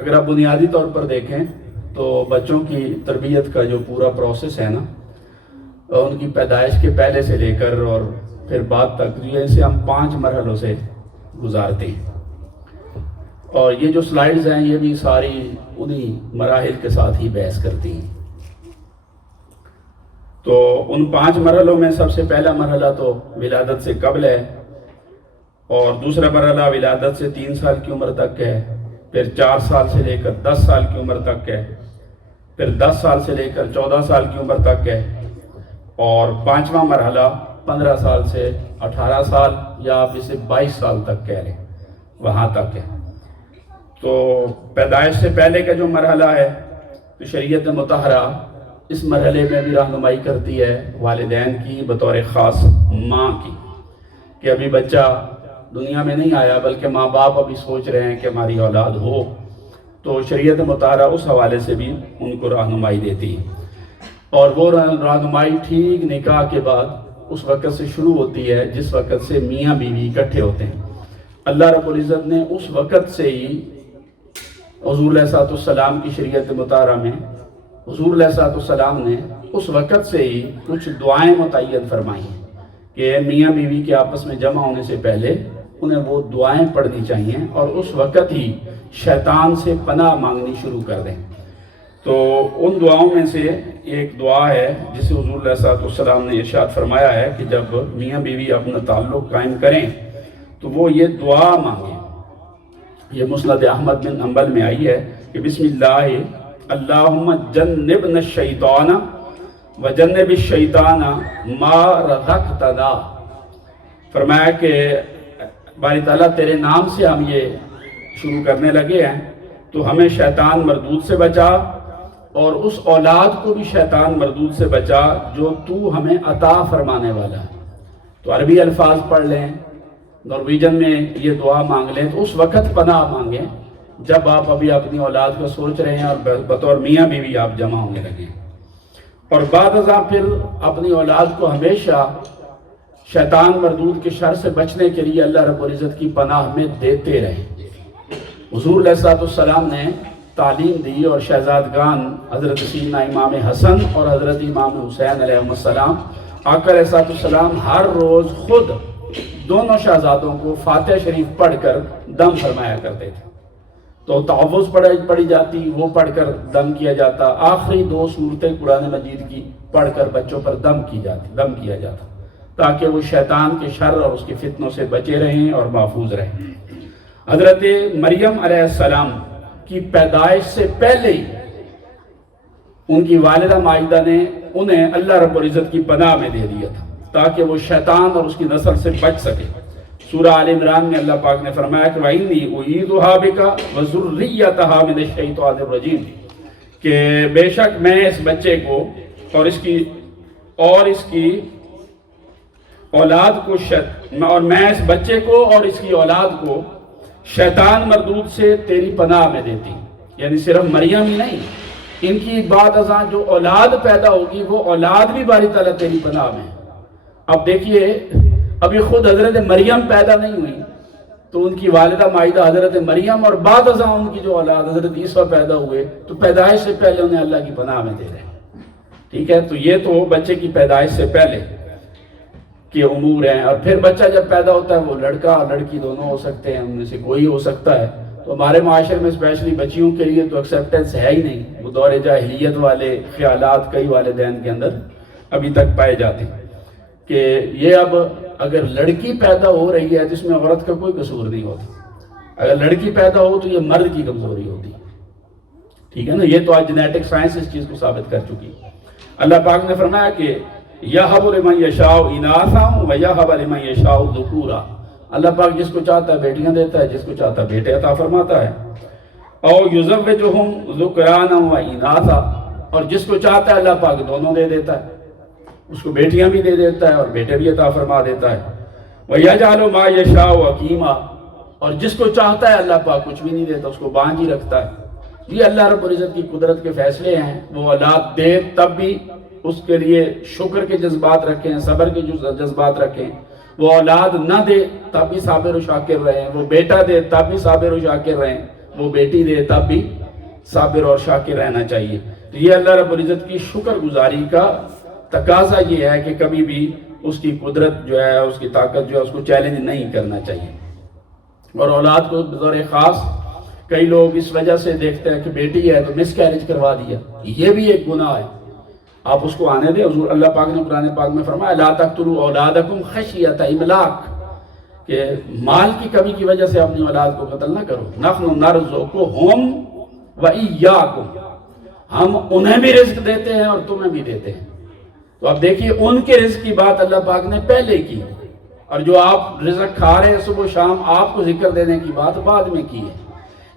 اگر آپ بنیادی طور پر دیکھیں تو بچوں کی تربیت کا جو پورا پروسیس ہے نا، ان کی پیدائش کے پہلے سے لے کر اور پھر بعد تک، جیسے ہم 5 مرحلوں سے گزارتے ہیں، اور یہ جو سلائیڈز ہیں یہ بھی ساری انہی مراحل کے ساتھ ہی بحث کرتی ہیں۔ تو ان 5 مرحلوں میں سب سے پہلا مرحلہ تو ولادت سے قبل ہے، اور دوسرا مرحلہ ولادت سے 3 سال کی عمر تک ہے، پھر 4 سال سے لے کر 10 سال کی عمر تک ہے، پھر 10 سال سے لے کر 14 سال کی عمر تک ہے، اور 5واں مرحلہ 15 سال سے 18 سال یا آپ اسے 22 سال تک کہہ لیں، وہاں تک ہے۔ تو پیدائش سے پہلے کا جو مرحلہ ہے تو شریعت مطہرہ اس مرحلے میں بھی رہنمائی کرتی ہے والدین کی بطور خاص ماں کی، کہ ابھی بچہ دنیا میں نہیں آیا بلکہ ماں باپ ابھی سوچ رہے ہیں کہ ہماری اولاد ہو، تو شریعت مطہرہ اس حوالے سے بھی ان کو رہنمائی دیتی ہے، اور وہ رہنمائی ٹھیک نکاح کے بعد اس وقت سے شروع ہوتی ہے جس وقت سے میاں بیوی اکٹھے ہوتے ہیں۔ اللہ رب العزت نے اس وقت سے ہی حضور علیہ السلام کی شریعت مطہرہ میں حضور علیہ السلام نے اس وقت سے ہی کچھ دعائیں متعین فرمائی ہیں کہ میاں بیوی کے آپس میں جمع ہونے سے پہلے انہیں وہ دعائیں پڑھنی چاہیے، اور اس وقت ہی شیطان سے پناہ مانگنی شروع کر دیں۔ تو ان دعاؤں میں سے ایک دعا ہے جسے حضور علیہ السلام نے ارشاد فرمایا ہے کہ جب میاں بیوی اپنا تعلق قائم کریں تو وہ یہ دعا مانگیں۔ یہ مسند احمد بن حنبل میں آئی ہے کہ بسم اللہ اللہم جنبنا الشیطان وجنب الشیطان ما رزقتنا، فرمایا کہ باری تعالیٰ تیرے نام سے ہم یہ شروع کرنے لگے ہیں، تو ہمیں شیطان مردود سے بچا، اور اس اولاد کو بھی شیطان مردود سے بچا جو تو ہمیں عطا فرمانے والا ہے۔ تو عربی الفاظ پڑھ لیں، نرویجن میں یہ دعا مانگ لیں، تو اس وقت پناہ مانگیں جب آپ ابھی اپنی اولاد کو سوچ رہے ہیں اور بطور میاں بیوی آپ جمع ہونے لگے، اور بعد ازاں پھر اپنی اولاد کو ہمیشہ شیطان مردود کے شر سے بچنے کے لیے اللہ رب العزت کی پناہ میں دیتے رہیں۔ حضور علیہ السلام نے تعلیم دی، اور شہزادگان حضرت سیدنا امام حسن اور حضرت امام حسین علیہ السلام، آقا علیہ السلام ہر روز خود دونوں شہزادوں کو فاتحہ شریف پڑھ کر دم فرمایا کرتے تھے۔ تو تعوذ پڑھی جاتی، وہ پڑھ کر دم کیا جاتا، آخری 2 سورتیں قرآن مجید کی پڑھ کر بچوں پر دم کیا جاتا، تاکہ وہ شیطان کے شر اور اس کے فتنوں سے بچے رہیں اور محفوظ رہیں۔ حضرت مریم علیہ السلام کی پیدائش سے پہلے ہی ان کی والدہ مائدہ نے انہیں اللہ رب العزت کی پناہ میں دے دیا تھا تاکہ وہ شیطان اور اس کی نسل سے بچ سکے۔ سورہ آل عمران میں اللہ پاک نے فرمایا کہ وَإِنِّي أُعِيذُهَا بِكَ وَذُرِّيَّتَهَا مِنَ الشَّيْطَانِ الرَّجِيمِ، کہ بے شک میں اس بچے کو اور اس کی اولاد کو اور اس کی اولاد کو شیطان مردود سے تیری پناہ میں دیتی، یعنی صرف مریم ہی نہیں، ان کی بعد ازاں جو اولاد پیدا ہوگی وہ اولاد بھی باری تعالیٰ تیری پناہ میں۔ اب دیکھیے، ابھی خود حضرت مریم پیدا نہیں ہوئی تو ان کی والدہ مائدہ حضرت مریم، اور بعد ازاں ان کی جو اولاد حضرت عیسیٰ پیدا ہوئے تو پیدائش سے پہلے انہیں اللہ کی پناہ میں دے رہے ہیں۔ ٹھیک ہے، تو یہ تو بچے کی پیدائش سے پہلے کے امور ہیں، اور پھر بچہ جب پیدا ہوتا ہے وہ لڑکا اور لڑکی دونوں ہو سکتے ہیں، ان میں سے کوئی ہو سکتا ہے۔ تو ہمارے معاشرے میں اسپیشلی بچیوں کے لیے تو ایکسیپٹنس ہے ہی نہیں، وہ دور جاہلیت والے خیالات کئی والدین کے اندر ابھی تک پائے جاتے ہیں کہ یہ اب اگر لڑکی پیدا ہو رہی ہے جس میں عورت کا کوئی قصور نہیں ہوتا، اگر لڑکی پیدا ہو تو یہ مرد کی کمزوری ہوتی، ٹھیک ہے نا۔ یہ تو آج جینیٹک سائنس اس چیز کو ثابت کر چکی۔ اللہ پاک نے فرمایا کہ یَہَبُ لِمَن یَشَاءُ إِنَاثًا وَیَہَبُ لِمَن یَشَاءُ ذُکُورًا، اللہ پاک جس کو چاہتا ہے بیٹیاں دیتا ہے، جس کو چاہتا ہے بیٹے عطا فرماتا ہے۔ او یُزَوِّجُهُمْ ذُکْرَانًا وَإِنَاثًا، اور جس کو چاہتا ہے اللہ پاک دونوں دے دیتا ہے، اس کو بیٹیاں بھی دے دیتا ہے اور بیٹے بھی عطا فرما دیتا ہے۔ وَيَجْعَلُ مَا يَشَاءُ عَقِيمًا، اور جس کو چاہتا ہے اللہ پاک کچھ بھی نہیں دیتا، اس کو بانجھ ہی رکھتا ہے۔ یہ اللہ رب العزت کی قدرت کے فیصلے ہیں۔ وہ اولاد دے تب بھی اس کے لیے شکر کے جذبات رکھیں، صبر کے جذبات رکھیں۔ وہ اولاد نہ دے تب بھی صابر و شاکر رہیں، وہ بیٹا دے تب بھی صابر و شاکر رہیں، وہ بیٹی دے تب بھی صابر اور شاکر رہنا چاہیے. تو یہ اللہ رب العزت کی شکر گزاری کا تقاضا یہ ہے کہ کبھی بھی اس کی قدرت جو ہے، اس کی طاقت جو ہے، اس کو چیلنج نہیں کرنا چاہیے. اور اولاد کو بطور خاص کئی لوگ اس وجہ سے دیکھتے ہیں کہ بیٹی ہے تو مس کیریج کروا دیا، یہ بھی ایک گناہ ہے. آپ اس کو آنے دیں. حضور اللہ پاک نے قرآن پاک میں فرمایا لا تقتلوا اولادکم خشیۃ املاق، کہ مال کی کمی کی وجہ سے اپنی اولاد کو قتل نہ کرو. نحن نرزقہم وإیاکم، ہم انہیں بھی رزق دیتے ہیں اور تمہیں بھی دیتے ہیں. تو اب دیکھیے ان کے رزق کی بات اللہ پاک نے پہلے کی، اور جو آپ رزق کھا رہے ہیں صبح و شام آپ کو ذکر دینے کی بات بعد میں کی ہے.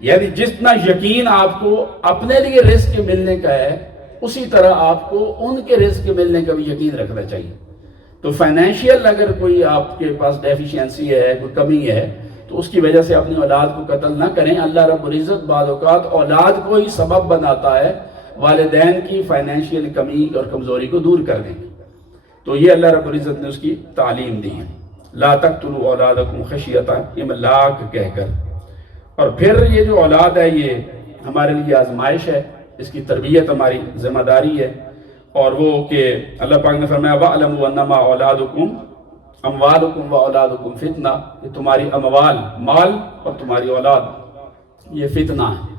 یعنی جتنا یقین آپ کو اپنے لیے رزق کے ملنے کا ہے، اسی طرح آپ کو ان کے رزق کے ملنے کا بھی یقین رکھنا چاہیے. تو فائنینشیل اگر کوئی آپ کے پاس ڈیفیشینسی ہے، کوئی کمی ہے، تو اس کی وجہ سے اپنی اولاد کو قتل نہ کریں. اللہ رب العزت بعض اوقات اولاد کو ہی سبب بناتا ہے والدین کی فائنینشیل کمی اور کمزوری کو دور کرنے کی. تو یہ اللہ رب العزت نے اس کی تعلیم دی ہے، لا تقتلوا اولادکم خشیۃ املاق کہہ کر. اور پھر یہ جو اولاد ہے یہ ہمارے لیے آزمائش ہے، اس کی تربیت ہماری ذمہ داری ہے. اور وہ کہ اللہ پاک نے فرمایا وَاعْلَمُوا أَنَّمَا أَوْلَادُكُمْ أَمْوَالُكُمْ وَأَوْلَادُكُمْ فِتْنَةٌ، کہ تمہاری اموال، مال اور تمہاری اولاد یہ فتنہ ہے.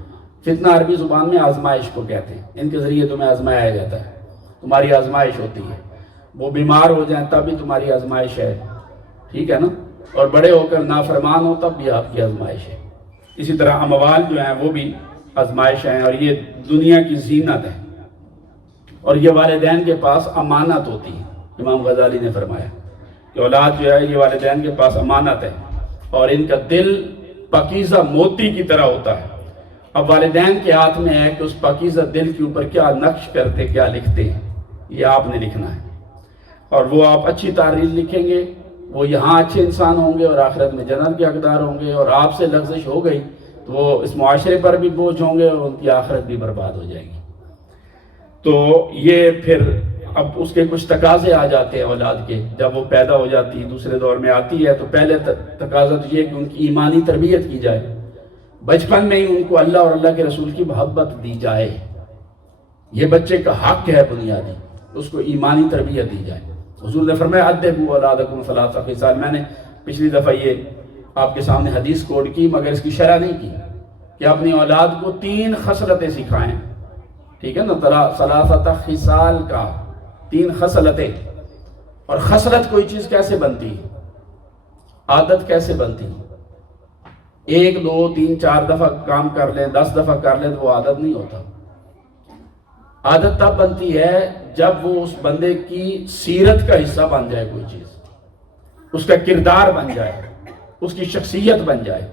فتنہ عربی زبان میں آزمائش کو کہتے ہیں. ان کے ذریعے تمہیں آزمایا جاتا ہے، تمہاری آزمائش ہوتی ہے. وہ بیمار ہو جائیں تب بھی تمہاری آزمائش ہے، ٹھیک ہے نا. اور بڑے ہو کر نافرمان ہو تب بھی آپ کی آزمائش ہے. اسی طرح اموال جو ہیں وہ بھی آزمائش ہیں، اور یہ دنیا کی زینت ہے، اور یہ والدین کے پاس امانت ہوتی ہے. امام غزالی نے فرمایا کہ اولاد جو ہے یہ والدین کے پاس امانت ہے، اور ان کا دل پاکیزہ موتی کی طرح ہوتا ہے. اب والدین کے ہاتھ میں ہے کہ اس پاکیزہ دل کے اوپر کیا نقش کرتے، کیا لکھتے ہیں، یہ آپ نے لکھنا ہے. اور وہ آپ اچھی تحریر لکھیں گے، وہ یہاں اچھے انسان ہوں گے اور آخرت میں جنت کے حقدار ہوں گے. اور آپ سے لغزش ہو گئی تو وہ اس معاشرے پر بھی بوجھ ہوں گے اور ان کی آخرت بھی برباد ہو جائے گی. تو یہ پھر اب اس کے کچھ تقاضے آ جاتے ہیں اولاد کے. جب وہ پیدا ہو جاتی ہے، دوسرے دور میں آتی ہے، تو پہلے تقاضا تو یہ کہ ان کی ایمانی تربیت کی جائے. بچپن میں ہی ان کو اللہ اور اللہ کے رسول کی محبت دی جائے. یہ بچے کا حق ہے بنیادی، اس کو ایمانی تربیت دی جائے. حضور نے فرمایا ادبوا اولادکم ثلاث خصال. میں نے پچھلی دفعہ یہ آپ کے سامنے حدیث کوڈ کی، مگر اس کی شرح نہیں کی، کہ اپنی اولاد کو 3 خصلتیں سکھائیں. ٹھیک ہے نا، ثلاثۃ خصال کا 3 خصلتیں. اور خصلت کوئی چیز کیسے بنتی ہے، عادت کیسے بنتی ہے؟ 1 2 3 4 دفعہ کام کر لیں، 10 دفعہ کر لیں تو وہ عادت نہیں ہوتا. عادت تب بنتی ہے جب وہ اس بندے کی سیرت کا حصہ بن جائے، کوئی چیز اس کا کردار بن جائے، اس کی شخصیت بن جائے.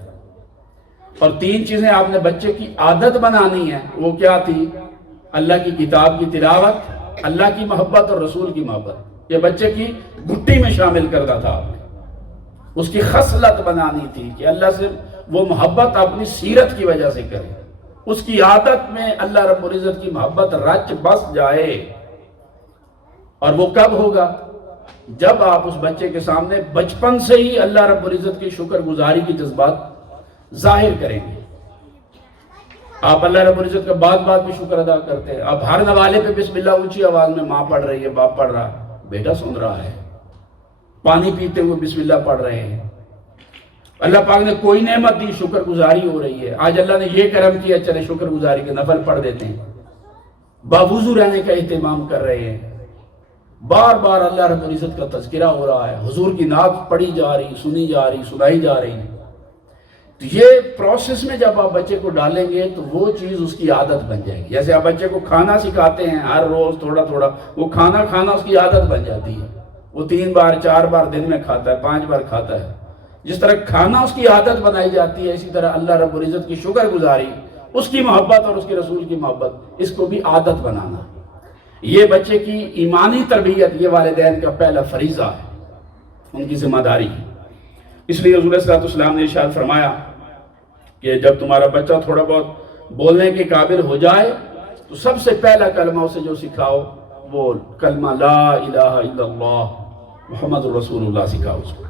اور 3 چیزیں آپ نے بچے کی عادت بنانی ہے. وہ کیا تھی؟ اللہ کی کتاب کی تلاوت، اللہ کی محبت اور رسول کی محبت. یہ بچے کی گھٹی میں شامل کرنا تھا آپ نے. اس کی خصلت بنانی تھی کہ اللہ سے وہ محبت اپنی سیرت کی وجہ سے کرے. اس کی عادت میں اللہ رب العزت کی محبت رچ بس جائے. اور وہ کب ہوگا؟ جب آپ اس بچے کے سامنے بچپن سے ہی اللہ رب العزت کی شکر گزاری کی جذبات ظاہر کریں گے. آپ اللہ رب العزت کا بات بات پہ شکر ادا کرتے ہیں. آپ ہر نوالے پہ بسم اللہ اونچی آواز میں، ماں پڑھ رہی ہے، باپ پڑھ رہا ہے، بیٹا سن رہا ہے، پانی پیتے ہوئے بسم اللہ پڑھ رہے ہیں. اللہ پاک نے کوئی نعمت دی، شکر گزاری ہو رہی ہے. آج اللہ نے یہ کرم کیا، چلے شکر گزاری کے نفل پڑھ دیتے ہیں. باوضو رہنے کا اہتمام کر رہے ہیں. بار بار اللہ رب العزت کا تذکرہ ہو رہا ہے، حضور کی نعت پڑھی جا رہی، سنی جا رہی، سنائی جا رہی. تو یہ پروسیس میں جب آپ بچے کو ڈالیں گے تو وہ چیز اس کی عادت بن جائے گی. جیسے آپ بچے کو کھانا سکھاتے ہیں ہر روز تھوڑا تھوڑا، وہ کھانا کھانا اس کی عادت بن جاتی ہے. وہ 3 بار 4 بار دن میں کھاتا ہے، 5 بار کھاتا ہے. جس طرح کھانا اس کی عادت بنائی جاتی ہے، اسی طرح اللہ رب العزت کی شکر گزاری، اس کی محبت اور اس کے رسول کی محبت، اس کو بھی عادت بنانا. یہ بچے کی ایمانی تربیت، یہ والدین کا پہلا فریضہ ہے، ان کی ذمہ داری ہے. اس لیے حضور صلی اللہ علیہ وسلم نے ارشاد فرمایا کہ جب تمہارا بچہ تھوڑا بہت بولنے کے قابل ہو جائے تو سب سے پہلا کلمہ اسے جو سکھاؤ وہ کلمہ لا الہ الا اللہ محمد الرسول اللہ سکھاؤ اس کو.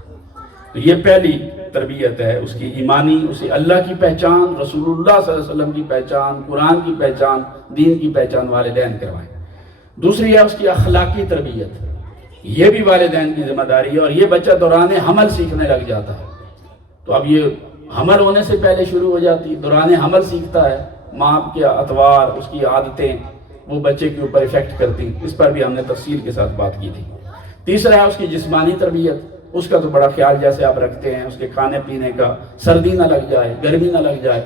تو یہ پہلی تربیت ہے، اس کی ایمانی، اسے اللہ کی پہچان، رسول اللہ صلی اللہ علیہ وسلم کی پہچان، قرآن کی پہچان، دین کی پہچان والدین کروائیں۔ دوسری ہے اس کی اخلاقی تربیت، یہ بھی والدین کی ذمہ داری ہے، اور یہ بچہ دوران حمل سیکھنے لگ جاتا ہے۔ تو اب یہ حمل ہونے سے پہلے شروع ہو جاتی، دوران حمل سیکھتا ہے، ماں کے اطوار، اس کی عادتیں وہ بچے کے اوپر ایفیکٹ کرتی، اس پر بھی ہم نے تفصیل کے ساتھ بات کی تھی۔ تیسرا ہے اس کی جسمانی تربیت، اس کا تو بڑا خیال جیسے آپ رکھتے ہیں، اس کے کھانے پینے کا، سردی نہ لگ جائے، گرمی نہ لگ جائے،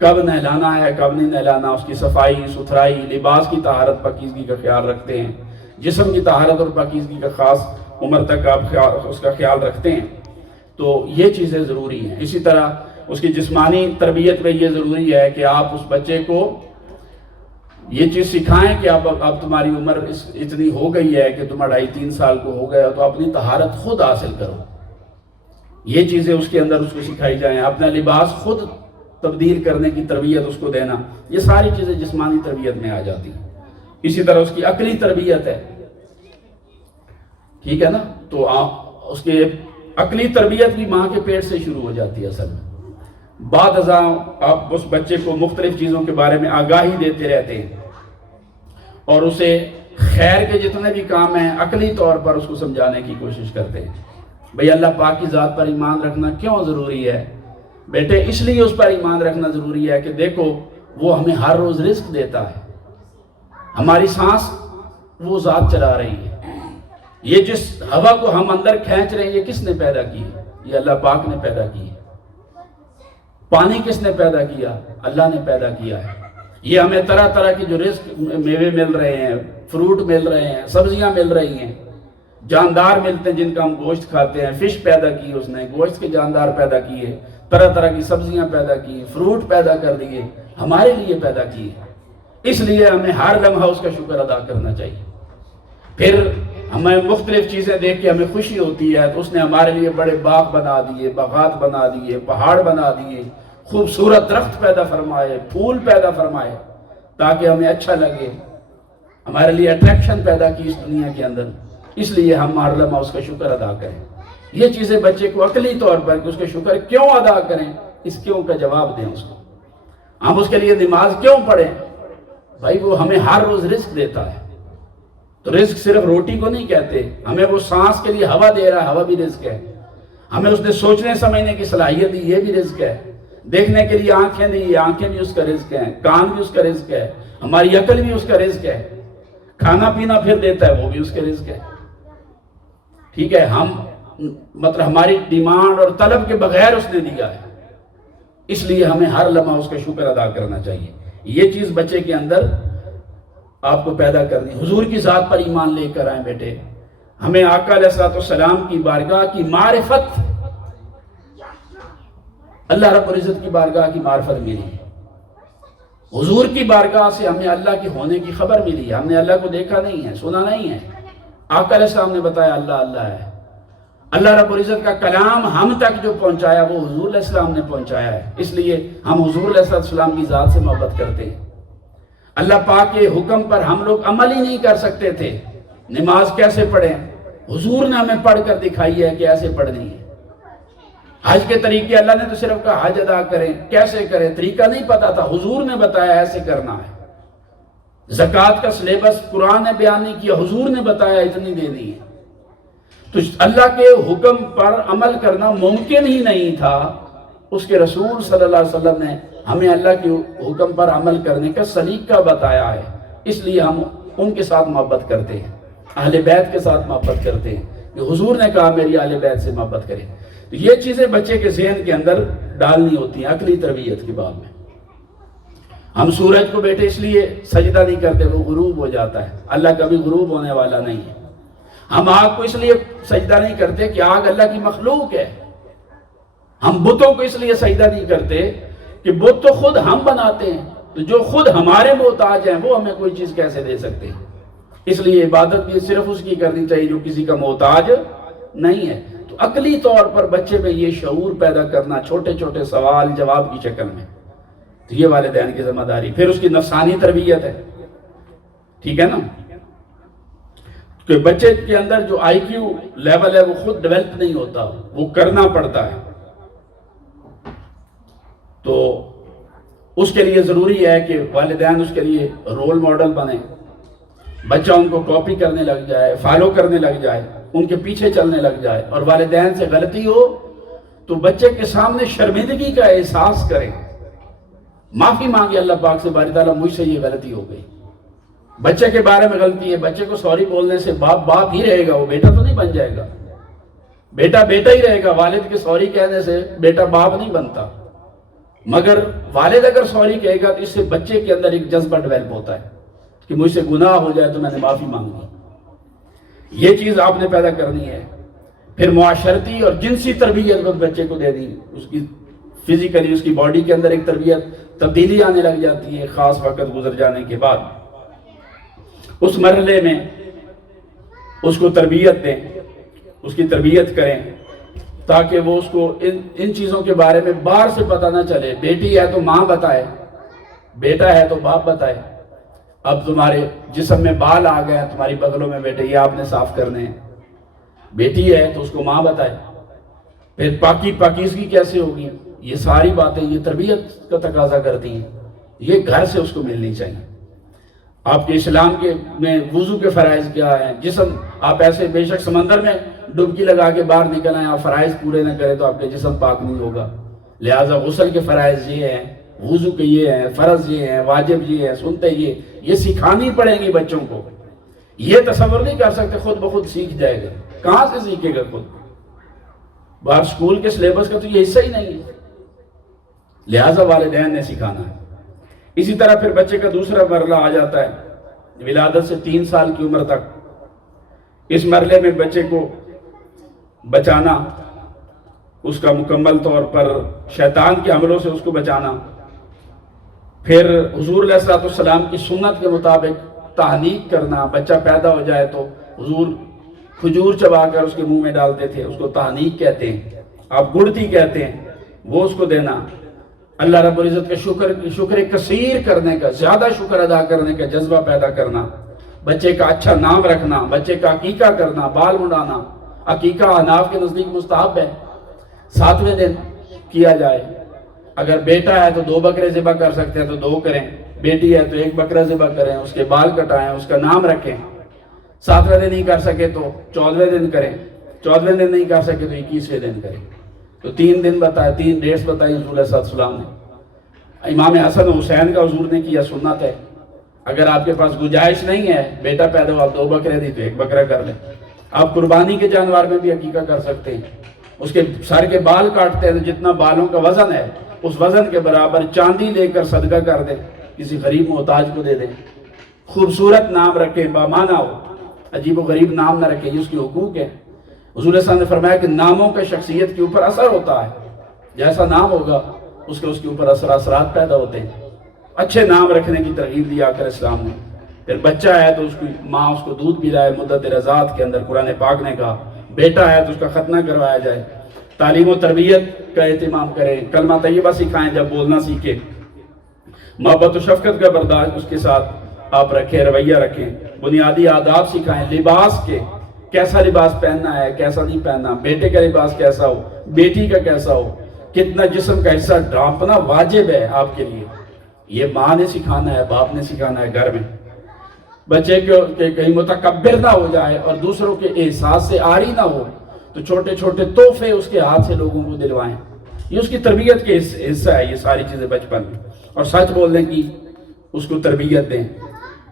کب نہلانا ہے کب نہیں نہلانا، اس کی صفائی ستھرائی، لباس کی طہارت پاکیزگی کا خیال رکھتے ہیں، جسم کی طہارت اور پاکیزگی کا خاص عمر تک آپ اس کا خیال رکھتے ہیں۔ تو یہ چیزیں ضروری ہیں۔ اسی طرح اس کی جسمانی تربیت میں یہ ضروری ہے کہ آپ اس بچے کو یہ چیز سکھائیں کہ اب تمہاری عمر اتنی ہو گئی ہے کہ تم 2.5-3 سال کو ہو گیا، تو اپنی طہارت خود حاصل کرو۔ یہ چیزیں اس کے اندر اس کو سکھائی جائیں، اپنا لباس خود تبدیل کرنے کی تربیت اس کو دینا، یہ ساری چیزیں جسمانی تربیت میں آ جاتی ہیں۔ اسی طرح اس کی عقلی تربیت ہے، ٹھیک ہے نا، تو اس کے عقلی تربیت بھی ماں کے پیٹ سے شروع ہو جاتی ہے۔ اصل میں بعد ازاں آپ اس بچے کو مختلف چیزوں کے بارے میں آگاہی دیتے رہتے ہیں، اور اسے خیر کے جتنے بھی کام ہیں عقلی طور پر اس کو سمجھانے کی کوشش کرتے ہیں۔ بھئی اللہ پاک کی ذات پر ایمان رکھنا کیوں ضروری ہے؟ بیٹے اس لیے اس پر ایمان رکھنا ضروری ہے کہ دیکھو وہ ہمیں ہر روز رزق دیتا ہے، ہماری سانس وہ ذات چلا رہی ہے، یہ جس ہوا کو ہم اندر کھینچ رہے ہیں یہ کس نے پیدا کی ہے؟ یہ اللہ پاک نے پیدا کی ہے۔ پانی کس نے پیدا کیا؟ اللہ نے پیدا کیا ہے۔ یہ ہمیں طرح طرح کی جو رزق میوے مل رہے ہیں، فروٹ مل رہے ہیں، سبزیاں مل رہی ہیں، جاندار ملتے ہیں جن کا ہم گوشت کھاتے ہیں، فش پیدا کی اس نے، گوشت کے جاندار پیدا کیے، طرح طرح کی سبزیاں پیدا کی، فروٹ پیدا کر دیے، ہمارے لیے پیدا کیے۔ اس لیے ہمیں ہر لمحہ اس کا شکر ادا کرنا چاہیے۔ پھر ہمیں مختلف چیزیں دیکھ کے ہمیں خوشی ہوتی ہے، تو اس نے ہمارے لیے بڑے باغ بنا دیے، باغات بنا دیے، پہاڑ بنا دیے، خوبصورت درخت پیدا فرمائے، پھول پیدا فرمائے، تاکہ ہمیں اچھا لگے، ہمارے لیے اٹریکشن پیدا کی اس دنیا کے اندر۔ اس لیے ہم ہر لمحہ اس کا شکر ادا کریں۔ یہ چیزیں بچے کو عقلی طور پر کہ اس کا شکر کیوں ادا کریں، اس کیوں کا جواب دیں اس کو۔ ہم اس کے لیے نماز کیوں پڑھیں؟ بھائی وہ ہمیں ہر روز رزق دیتا ہے، تو رزق صرف روٹی کو نہیں کہتے، ہمیں وہ سانس کے لیے ہوا دے رہا ہے، ہوا بھی رزق ہے۔ ہمیں اس نے سوچنے سمجھنے کی صلاحیت دی، یہ بھی رزق ہے۔ دیکھنے کے لیے آنکھیں دی، یہ آنکھیں بھی اس کا رزق ہیں، کان بھی اس کا رزق ہے، ہماری عقل بھی اس کا رزق ہے، کھانا پینا پھر دیتا ہے وہ بھی اس کے رزق ہے، ٹھیک ہے۔ ہم مطلب ہماری ڈیمانڈ اور طلب کے بغیر اس نے دیا ہے، اس لیے ہمیں ہر لمحہ اس کا شکر ادا کرنا چاہیے۔ یہ چیز بچے کے اندر آپ کو پیدا کرنی۔ حضور کی ذات پر ایمان لے کر آئیں بیٹے، ہمیں آقا علیہ السلام کی بارگاہ کی معرفت، اللہ رب العزت کی بارگاہ کی معرفت ملی، حضور کی بارگاہ سے ہمیں اللہ کے ہونے کی خبر ملی۔ ہم نے اللہ کو دیکھا نہیں ہے، سنا نہیں ہے، آقا علیہ السلام نے بتایا اللہ اللہ ہے۔ اللہ رب العزت کا کلام ہم تک جو پہنچایا وہ حضور علیہ السلام نے پہنچایا ہے، اس لیے ہم حضور علیہ السلام کی ذات سے محبت کرتے ہیں۔ اللہ پاک کے حکم پر ہم لوگ عمل ہی نہیں کر سکتے تھے، نماز کیسے پڑھیں؟ حضور نے ہمیں پڑھ کر دکھائی ہے کہ ایسے پڑھنی ہے۔ حج کے طریقے اللہ نے تو صرف کہا حج ادا کریں، کیسے کریں طریقہ نہیں پتا تھا، حضور نے بتایا ایسے کرنا ہے۔ زکوٰۃ کا سلیبس قرآن نے بیان نہیں کیا، حضور نے بتایا اتنی دینی ہے۔ تو اللہ کے حکم پر عمل کرنا ممکن ہی نہیں تھا، اس کے رسول صلی اللہ علیہ وسلم نے ہمیں اللہ کے حکم پر عمل کرنے کا سلیقہ بتایا ہے، اس لیے ہم ان کے ساتھ محبت کرتے ہیں، اہل بیت کے ساتھ محبت کرتے ہیں کہ حضور نے کہا میری اہل بیت سے محبت کریں۔ تو یہ چیزیں بچے کے ذہن کے اندر ڈالنی ہوتی ہیں عقلی تربیت کے بعد میں۔ ہم سورج کو بیٹے اس لیے سجدہ نہیں کرتے وہ غروب ہو جاتا ہے، اللہ کبھی غروب ہونے والا نہیں ہے۔ ہم آگ کو اس لیے سجدہ نہیں کرتے کہ آگ اللہ کی مخلوق ہے۔ ہم بتوں کو اس لیے سجدہ نہیں کرتے کہ بت تو خود ہم بناتے ہیں، تو جو خود ہمارے محتاج ہیں وہ ہمیں کوئی چیز کیسے دے سکتے ہیں؟ اس لیے عبادت بھی صرف اس کی کرنی چاہیے جو کسی کا محتاج نہیں ہے۔ تو عقلی طور پر بچے میں یہ شعور پیدا کرنا چھوٹے چھوٹے سوال جواب کی شکل میں، تو یہ والدین کی ذمہ داری۔ پھر اس کی نفسانی تربیت ہے، ٹھیک ہے نا، کہ بچے کے اندر جو آئی کیو لیول ہے وہ خود ڈیولپ نہیں ہوتا، وہ کرنا پڑتا ہے۔ تو اس کے لیے ضروری ہے کہ والدین اس کے لیے رول ماڈل بنیں، بچہ ان کو کاپی کرنے لگ جائے، فالو کرنے لگ جائے، ان کے پیچھے چلنے لگ جائے، اور والدین سے غلطی ہو تو بچے کے سامنے شرمندگی کا احساس کریں، معافی مانگے اللہ پاک سے، باری تعالیٰ مجھ سے یہ غلطی ہو گئی۔ بچے کے بارے میں غلطی ہے، بچے کو سوری بولنے سے باپ باپ ہی رہے گا، وہ بیٹا تو نہیں بن جائے گا، بیٹا بیٹا ہی رہے گا۔ والد کے سوری کہنے سے بیٹا باپ نہیں بنتا، مگر والد اگر سوری کہے گا تو اس سے بچے کے اندر ایک جذبہ ڈیولپ ہوتا ہے کہ مجھ سے گناہ ہو جائے تو میں نے معافی مانگی۔ یہ چیز آپ نے پیدا کرنی ہے۔ پھر معاشرتی اور جنسی تربیت بچے کو دے دی، اس کی فزیکلی اس کی باڈی کے اندر ایک تربیت تبدیلی آنے لگ جاتی ہے خاص وقت گزر جانے کے بعد۔ اس مرحلے میں اس کو تربیت دیں، اس کی تربیت کریں تاکہ وہ اس کو ان چیزوں کے بارے میں باہر سے پتہ نہ چلے۔ بیٹی ہے تو ماں بتائے، بیٹا ہے تو باپ بتائے، اب تمہارے جسم میں بال آ گئے ہیں تمہاری بغلوں میں بیٹے، یہ آپ نے صاف کرنے ہیں۔ بیٹی ہے تو اس کو ماں بتائے۔ پھر پاکیزگی کیسے ہوگی، یہ ساری باتیں یہ تربیت کا تقاضا کرتی ہیں، یہ گھر سے اس کو ملنی چاہیے۔ آپ کے اسلام کے میں وضو کے فرائض کیا ہیں؟ جسم آپ ایسے بے شک سمندر میں ڈبکی لگا کے باہر نکل آئیں، آپ فرائض پورے نہ کریں تو آپ کے جسم پاک نہیں ہوگا۔ لہٰذا غسل کے فرائض یہ ہیں، وضو کے یہ ہیں، فرض یہ ہیں، واجب یہ ہیں، سنتے یہ سکھانی پڑیں گی بچوں کو۔ یہ تصور نہیں کر سکتے خود بخود سیکھ جائے گا، کہاں سے سیکھے گا خود؟ باہر اسکول کے سلیبس کا تو یہ حصہ ہی نہیں ہے، لہٰذا والدین نے سکھانا ہے۔ اسی طرح پھر بچے کا دوسرا مرحلہ آ جاتا ہے ولادت سے 3 سال کی عمر تک۔ اس مرحلے میں بچے کو بچانا، اس کا مکمل طور پر شیطان کے حملوں سے اس کو بچانا۔ پھر حضور علیہ السلام کی سنت کے مطابق تحنیک کرنا، بچہ پیدا ہو جائے تو حضور کھجور چبا کر اس کے منہ میں ڈالتے تھے، اس کو تحنیک کہتے ہیں، آپ گڑتی کہتے ہیں، وہ اس کو دینا۔ اللہ رب العزت کے شکر کثیر کرنے کا، زیادہ شکر ادا کرنے کا جذبہ پیدا کرنا، بچے کا اچھا نام رکھنا، بچے کا عقیقہ کرنا، بال منڈانا۔ عقیقہ حناف کے نزدیک مستحب ہے، 7ویں دن کیا جائے۔ اگر بیٹا ہے تو 2 بکرے ذبح کر سکتے ہیں تو 2 کریں، بیٹی ہے تو 1 بکرا ذبح کریں، اس کے بال کٹائیں، اس کا نام رکھیں۔ 7ویں دن نہیں کر سکے تو 14ویں دن کریں، 14ویں دن نہیں کر سکے تو 21ویں دن کریں۔ تو 3 دن بتائے، 3 ڈیٹس بتائی حضور علیہ السلام نے۔ امام حسن و حسین کا حضور نے کیا سنت ہے۔ اگر آپ کے پاس گنجائش نہیں ہے، بیٹا پیدا ہوا، 2 بکرے دی تو 1 بکرا کر لیں۔ آپ قربانی کے جانور میں بھی عقیقہ کر سکتے ہیں، اس کے سر کے بال کاٹتے ہیں تو جتنا بالوں کا وزن ہے اس وزن کے برابر چاندی لے کر صدقہ کر دیں، کسی غریب محتاج کو دے دیں۔ خوبصورت نام رکھیں، بامعنی ہو، عجیب و غریب نام نہ رکھیں، یہ اس کی حقوق ہے۔ حضور صلی اللہ علیہ وسلم نے فرمایا کہ ناموں کا شخصیت کے اوپر اثر ہوتا ہے، جیسا نام ہوگا اس کے اوپر اثرات پیدا ہوتے ہیں۔ اچھے نام رکھنے کی ترغیب دی آقا اسلام نے۔ پھر بچہ ہے تو اس کی ماں اس کو دودھ پلائے مدت رضاعت کے اندر، قرآن پاک نے کہا۔ بیٹا ہے تو اس کا ختنہ کروایا جائے، تعلیم و تربیت کا اہتمام کریں، کلمہ طیبہ سکھائیں جب بولنا سیکھے، محبت و شفقت کا برداشت اس کے ساتھ آپ رکھیں، رویہ رکھیں، بنیادی آداب سکھائیں، لباس کے کیسا لباس پہننا ہے کیسا نہیں پہننا، بیٹے کا لباس کیسا ہو، بیٹی کا کیسا ہو، کتنا جسم کا حصہ ڈھانپنا واجب ہے آپ کے لیے، یہ ماں نے سکھانا ہے، باپ نے سکھانا ہے گھر میں۔ بچے کو کہیں متکبر نہ ہو جائے اور دوسروں کے احساس سے عاری نہ ہو تو چھوٹے چھوٹے تحفے اس کے ہاتھ سے لوگوں کو دلوائیں، یہ اس کی تربیت کے حصہ ہے، یہ ساری چیزیں بچپن میں۔ اور سچ بولنے کی اس کو تربیت دیں۔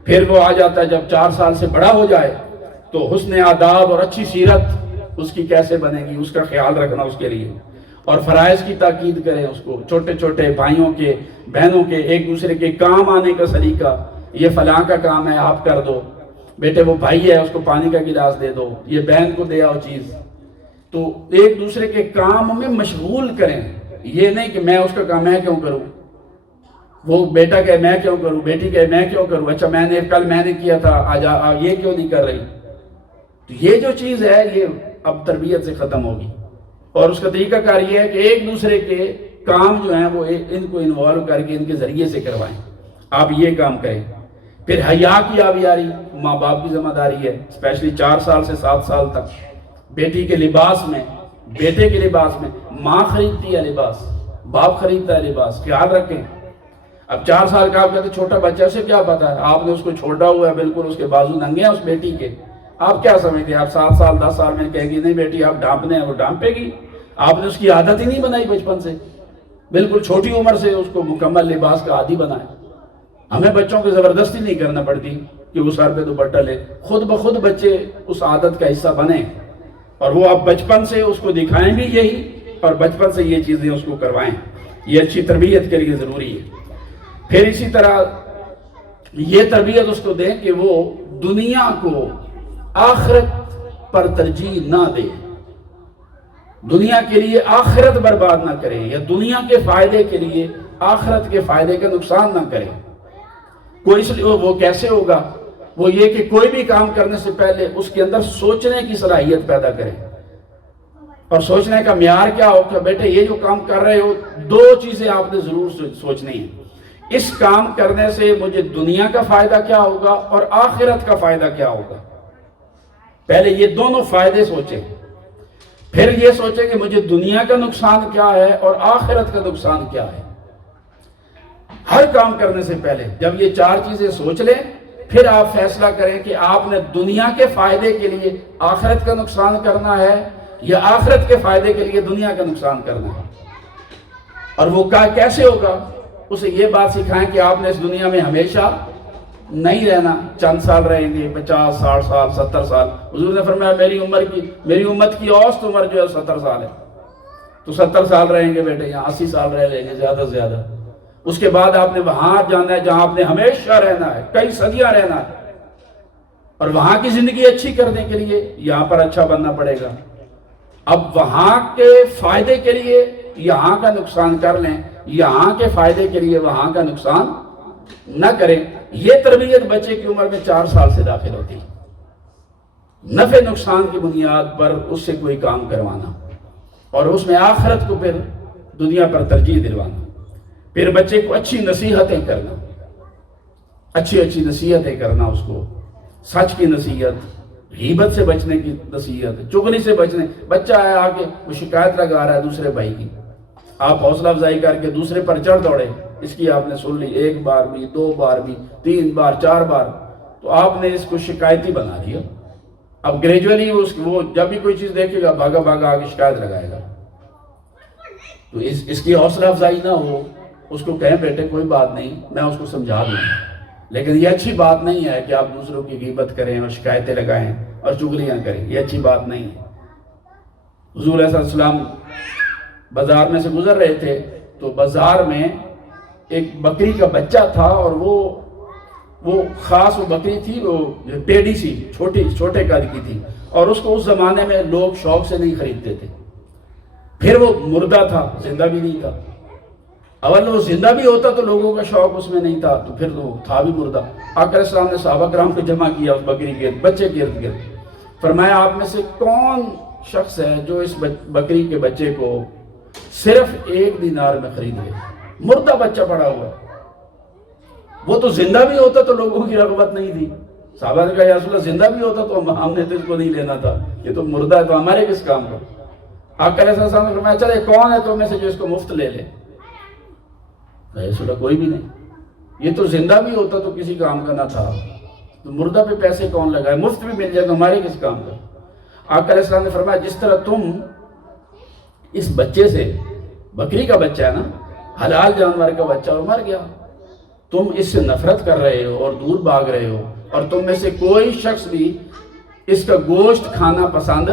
پھر وہ آ جاتا ہے جب 4 سال سے بڑا ہو جائے تو حسن آداب اور اچھی سیرت اس کی کیسے بنے گی، اس کا خیال رکھنا اس کے لیے، اور فرائض کی تاکید کریں اس کو، چھوٹے چھوٹے بھائیوں کے بہنوں کے ایک دوسرے کے کام آنے کا سلیقہ، یہ فلاں کا کام ہے آپ کر دو، بیٹے وہ بھائی ہے اس کو پانی کا گلاس دے دو، یہ بہن کو دے آؤ چیز، تو ایک دوسرے کے کام میں مشغول کریں، یہ نہیں کہ میں اس کا کام میں کیوں کروں، وہ بیٹا کہے میں کیوں کروں، بیٹی کہے میں کیوں کروں، اچھا کل میں نے کیا تھا آج یہ کیوں نہیں کر رہی، تو یہ جو چیز ہے یہ اب تربیت سے ختم ہوگی۔ اور اس کا طریقہ کار یہ ہے کہ ایک دوسرے کے کام جو ہیں وہ ان کو انوالو کر کے ان کے ذریعے سے کروائیں، آپ یہ کام کریں۔ پھر حیا کی آبیاری ماں باپ کی ذمہ داری ہے، اسپیشلی 4 سال سے 7 سال تک۔ بیٹی کے لباس میں، بیٹے کے لباس میں، ماں خریدتی ہے لباس، باپ خریدتا ہے لباس، خیال رکھیں۔ اب 4 سال کا آپ کہتے ہیں چھوٹا بچہ، سے کیا پتا ہے، آپ نے اس کو چھوڑا ہوا ہے، بالکل اس کے بازو ننگے ہیں اس بیٹی کے، آپ کیا سمجھتے ہیں؟ آپ 7 سال 10 سال میں کہیں گی نہیں بیٹی آپ ڈانپنے ہیں، وہ ڈانپے گی؟ آپ نے اس کی عادت ہی نہیں بنائی بچپن سے، بالکل چھوٹی عمر سے اس کو مکمل لباس کا عادی بنائے۔ ہمیں بچوں کو زبردستی نہیں کرنا پڑتی کہ وہ سر پہ دوپٹہ لے، خود بخود بچے اس عادت کا حصہ بنیں، اور وہ آپ بچپن سے اس کو دکھائیں بھی یہی، اور بچپن سے یہ چیزیں اس کو کروائیں، یہ اچھی تربیت کے لیے ضروری ہے۔ پھر اسی طرح یہ تربیت اس کو دیں کہ وہ دنیا کو آخرت پر ترجیح نہ دے، دنیا کے لیے آخرت برباد نہ کرے، یا دنیا کے فائدے کے لیے آخرت کے فائدے کا نقصان نہ کرے۔ اس لیے وہ کیسے ہوگا؟ وہ یہ کہ کوئی بھی کام کرنے سے پہلے اس کے اندر سوچنے کی صلاحیت پیدا کرے، اور سوچنے کا معیار کیا ہو کہ بیٹے یہ جو کام کر رہے ہو 2 چیزیں آپ نے ضرور سوچنی ہیں، اس کام کرنے سے مجھے دنیا کا فائدہ کیا ہوگا اور آخرت کا فائدہ کیا ہوگا۔ پہلے یہ دونوں فائدے سوچیں، پھر یہ سوچیں کہ مجھے دنیا کا نقصان کیا ہے اور آخرت کا نقصان کیا ہے۔ ہر کام کرنے سے پہلے جب یہ 4 چیزیں سوچ لیں، پھر آپ فیصلہ کریں کہ آپ نے دنیا کے فائدے کے لیے آخرت کا نقصان کرنا ہے یا آخرت کے فائدے کے لیے دنیا کا نقصان کرنا ہے۔ اور وہ کیسے ہوگا؟ اسے یہ بات سکھائیں کہ آپ نے اس دنیا میں ہمیشہ نہیں رہنا، چند سال رہیں گے، 50 60 سال 70 سال۔ حضور نے فرمایا میری امت کی اوسط عمر جو ہے 70 سال ہے، تو 70 سال رہیں گے بیٹے، یہاں 80 سال رہ لیں گے زیادہ سے زیادہ۔ اس کے بعد آپ نے وہاں جانا ہے جہاں آپ نے ہمیشہ رہنا ہے، کئی صدیاں رہنا ہے، اور وہاں کی زندگی اچھی کرنے کے لیے یہاں پر اچھا بننا پڑے گا۔ اب وہاں کے فائدے کے لیے یہاں کا نقصان کر لیں، یہاں کے فائدے کے لیے وہاں کا نقصان نہ کریں۔ یہ تربیت بچے کی عمر میں 4 سال سے داخل ہوتی ہے، نفع نقصان کی بنیاد پر اس سے کوئی کام کروانا، اور اس میں آخرت کو پھر دنیا پر ترجیح دلوانا۔ پھر بچے کو اچھی نصیحتیں کرنا، اچھی نصیحتیں کرنا، اس کو سچ کی نصیحت، غیبت سے بچنے کی نصیحت، چغلی سے بچنے۔ بچہ ہے آگے وہ شکایت لگا رہا ہے دوسرے بھائی کی، آپ حوصلہ افزائی کر کے دوسرے پر چڑھ دوڑے، اس کی آپ نے سن لی 1 بار بھی 2 بار بھی 3 بار 4 بار، تو آپ نے اس کو شکایتی بنا دیا۔ اب گریجولی وہ جب بھی کوئی چیز دیکھے گا بھاگا آگے شکایت لگائے گا۔ تو اس کی حوصلہ افزائی نہ ہو، اس کو کہیں بیٹے کوئی بات نہیں، میں اس کو سمجھا دوں، لیکن یہ اچھی بات نہیں ہے کہ آپ دوسروں کی غیبت کریں اور شکایتیں لگائیں اور چغلیاں کریں، یہ اچھی بات نہیں ہے۔ حضور علیہ السلام بازار میں سے گزر رہے تھے، تو بازار میں ایک بکری کا بچہ تھا، اور وہ خاص وہ بکری تھی، وہ ٹیڑھی سی چھوٹے قد کی تھی، اور اس کو اس زمانے میں لوگ شوق سے نہیں خریدتے تھے۔ پھر وہ مردہ تھا، زندہ بھی نہیں تھا۔ اول وہ زندہ بھی ہوتا تو لوگوں کا شوق اس میں نہیں تھا، تو پھر وہ تھا بھی مردہ۔ آقا علیہ السلام نے صحابہ کرام کو جمع کیا اس بکری کے بچے کے ارد گرد، فرمایا آپ میں سے کون شخص ہے جو اس بکری کے بچے کو صرف 1 دینار میں خرید لے؟ مردہ بچہ پڑا ہوا، وہ تو زندہ بھی ہوتا تو لوگوں کی رغبت نہیں تھی۔ صحابہ نے کہا یا رسول اللہ زندہ بھی ہوتا تو ہم نے تو اس کو نہیں لینا تھا، یہ تو مردہ ہے تو ہمارے کس کام کا؟ آقا علیہ السلام نے فرمایا چلے کون ہے تو میں سے جو اس کو مفت لے لے؟ رسول اللہ کوئی بھی نہیں، یہ تو زندہ بھی ہوتا تو کسی کام کا نہ تھا، تو مردہ پہ پیسے کون لگائے؟ مفت بھی مل جائے تو ہمارے کس کام کا؟ آقا علیہ السلام نے فرمایا جس طرح تم اس بچے سے، بکری کا بچہ ہے نا، حلال جانور کا بچہ اور مر گیا، تم اس سے نفرت کر رہے ہو اور دور بھاگ رہے ہو، اور تم میں سے کوئی شخص بھی اس کا گوشت کھانا پسند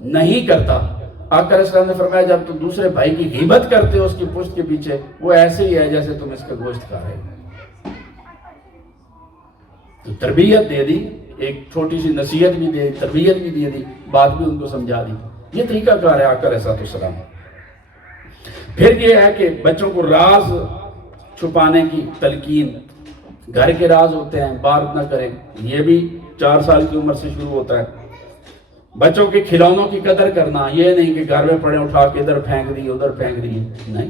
نہیں کرتا۔ آقا علیہ السلام نے فرمایا جب تم دوسرے بھائی کی غیبت کرتے ہو اس کی پشت کے پیچھے، وہ ایسے ہی ہے جیسے تم اس کا گوشت کھا رہے ہو۔ تو تربیت دے دی، ایک چھوٹی سی نصیحت بھی دے دی، تربیت بھی دے دی، بات بھی ان کو سمجھا دی۔ یہ طریقہ کار ہے آقا علیہ السلام۔ پھر یہ ہے کہ بچوں کو راز چھپانے کی تلقین، گھر کے راز ہوتے ہیں بات نہ کریں، یہ بھی 4 سال کی عمر سے شروع ہوتا ہے۔ بچوں کے کھلونوں کی قدر کرنا، یہ نہیں کہ گھر میں پڑے اٹھا کے ادھر پھینک دیے ادھر پھینک دیے، نہیں،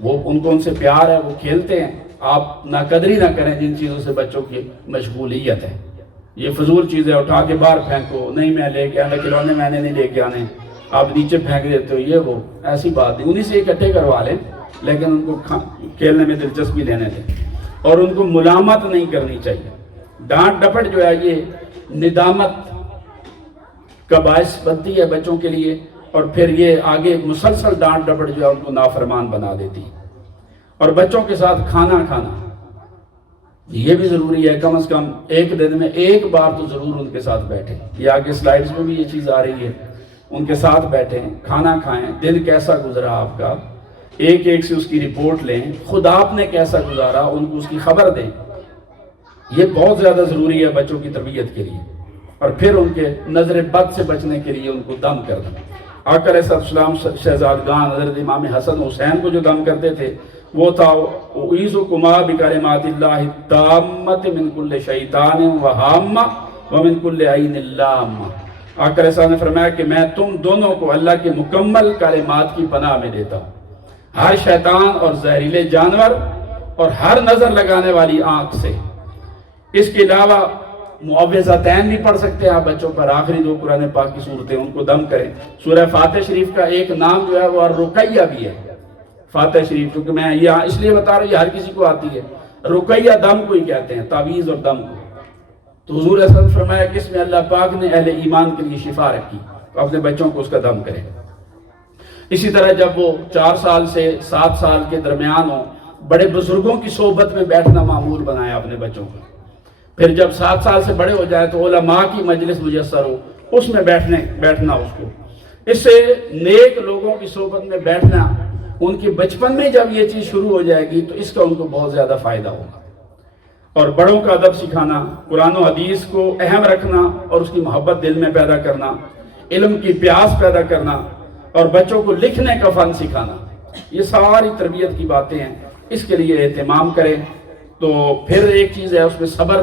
وہ ان سے پیار ہے، وہ کھیلتے ہیں، آپ ناقدری نہ کریں جن چیزوں سے بچوں کی مشغولیت ہے۔ یہ فضول چیزیں اٹھا کے باہر پھینکو، نہیں میں لے کے آنا، کھلونے میں نے نہیں لے کے آنے، آپ نیچے پھینک دیتے ہو، یہ وہ ایسی بات نہیں، انہیں سے اکٹھے کروا لیں لیکن ان کو کھیلنے میں دلچسپی لینے دیں، اور ان کو ملامت نہیں کرنی چاہیے۔ ڈانٹ ڈپٹ جو ہے یہ ندامت کا باعث بنتی ہے بچوں کے لیے، اور پھر یہ آگے مسلسل ڈانٹ ڈپٹ جو ہے ان کو نافرمان بنا دیتی ہے۔ اور بچوں کے ساتھ کھانا کھانا یہ بھی ضروری ہے، کم از کم ایک دن میں ایک بار تو ضرور ان کے ساتھ بیٹھیں، یہ آگے سلائیڈز میں بھی یہ چیز آ رہی ہے، ان کے ساتھ بیٹھیں، کھانا کھائیں، دن کیسا گزرا آپ کا، ایک ایک سے اس کی رپورٹ لیں، خود آپ نے کیسا گزارا ان کو اس کی خبر دیں، یہ بہت زیادہ ضروری ہے بچوں کی تربیت کے لیے۔ اور پھر ان کے نظر بد سے بچنے کے لیے ان کو دم کر دیں۔ آقا علیہ السلام شہزادگان حضرت امام حسن حسین کو جو دم کرتے تھے وہ تھا اعیذکما بکلمات اللہ التامۃ من کل شیطان وہامہ ومن کل عین لامہ۔ آقا علیہ السلام نے فرمایا کہ میں تم دونوں کو اللہ کے مکمل کلمات کی پناہ میں دیتا ہوں، ہر شیطان اور زہریلے جانور اور ہر نظر لگانے والی آنکھ سے۔ اس کے علاوہ معوذتین بھی پڑھ سکتے ہیں آپ بچوں پر، آخری 2 قرآن پاک کی صورتیں، ان کو دم کریں۔ سورہ فاتح شریف کا ایک نام جو ہے وہ رقیہ بھی ہے، فاتح شریف، کیونکہ میں یہاں اس لیے بتا رہا ہوں یہ ہر کسی کو آتی ہے، رقیہ دم کو ہی کہتے ہیں، تعویذ اور دم کو۔ تو حضور صلی اللہ علیہ وسلم فرمایا کہ اس میں اللہ پاک نے اہل ایمان کے لیے شفا رکھی، تو اپنے بچوں کو اس کا دم کریں۔ اسی طرح جب وہ 4 سال سے 7 سال کے درمیان ہوں، بڑے بزرگوں کی صحبت میں بیٹھنا معمول بنایا اپنے بچوں کو۔ پھر جب 7 سال سے بڑے ہو جائے تو علماء کی مجلس میسر ہو، اس میں بیٹھنا اس کو، اس سے نیک لوگوں کی صحبت میں بیٹھنا، ان کے بچپن میں جب یہ چیز شروع ہو جائے گی تو اس کا ان کو بہت زیادہ فائدہ ہوگا۔ اور بڑوں کا ادب سکھانا، قرآن و حدیث کو اہم رکھنا اور اس کی محبت دل میں پیدا کرنا، علم کی پیاس پیدا کرنا، اور بچوں کو لکھنے کا فن سکھانا، یہ ساری تربیت کی باتیں ہیں، اس کے لیے اہتمام کریں۔ تو پھر ایک چیز ہے اس میں صبر،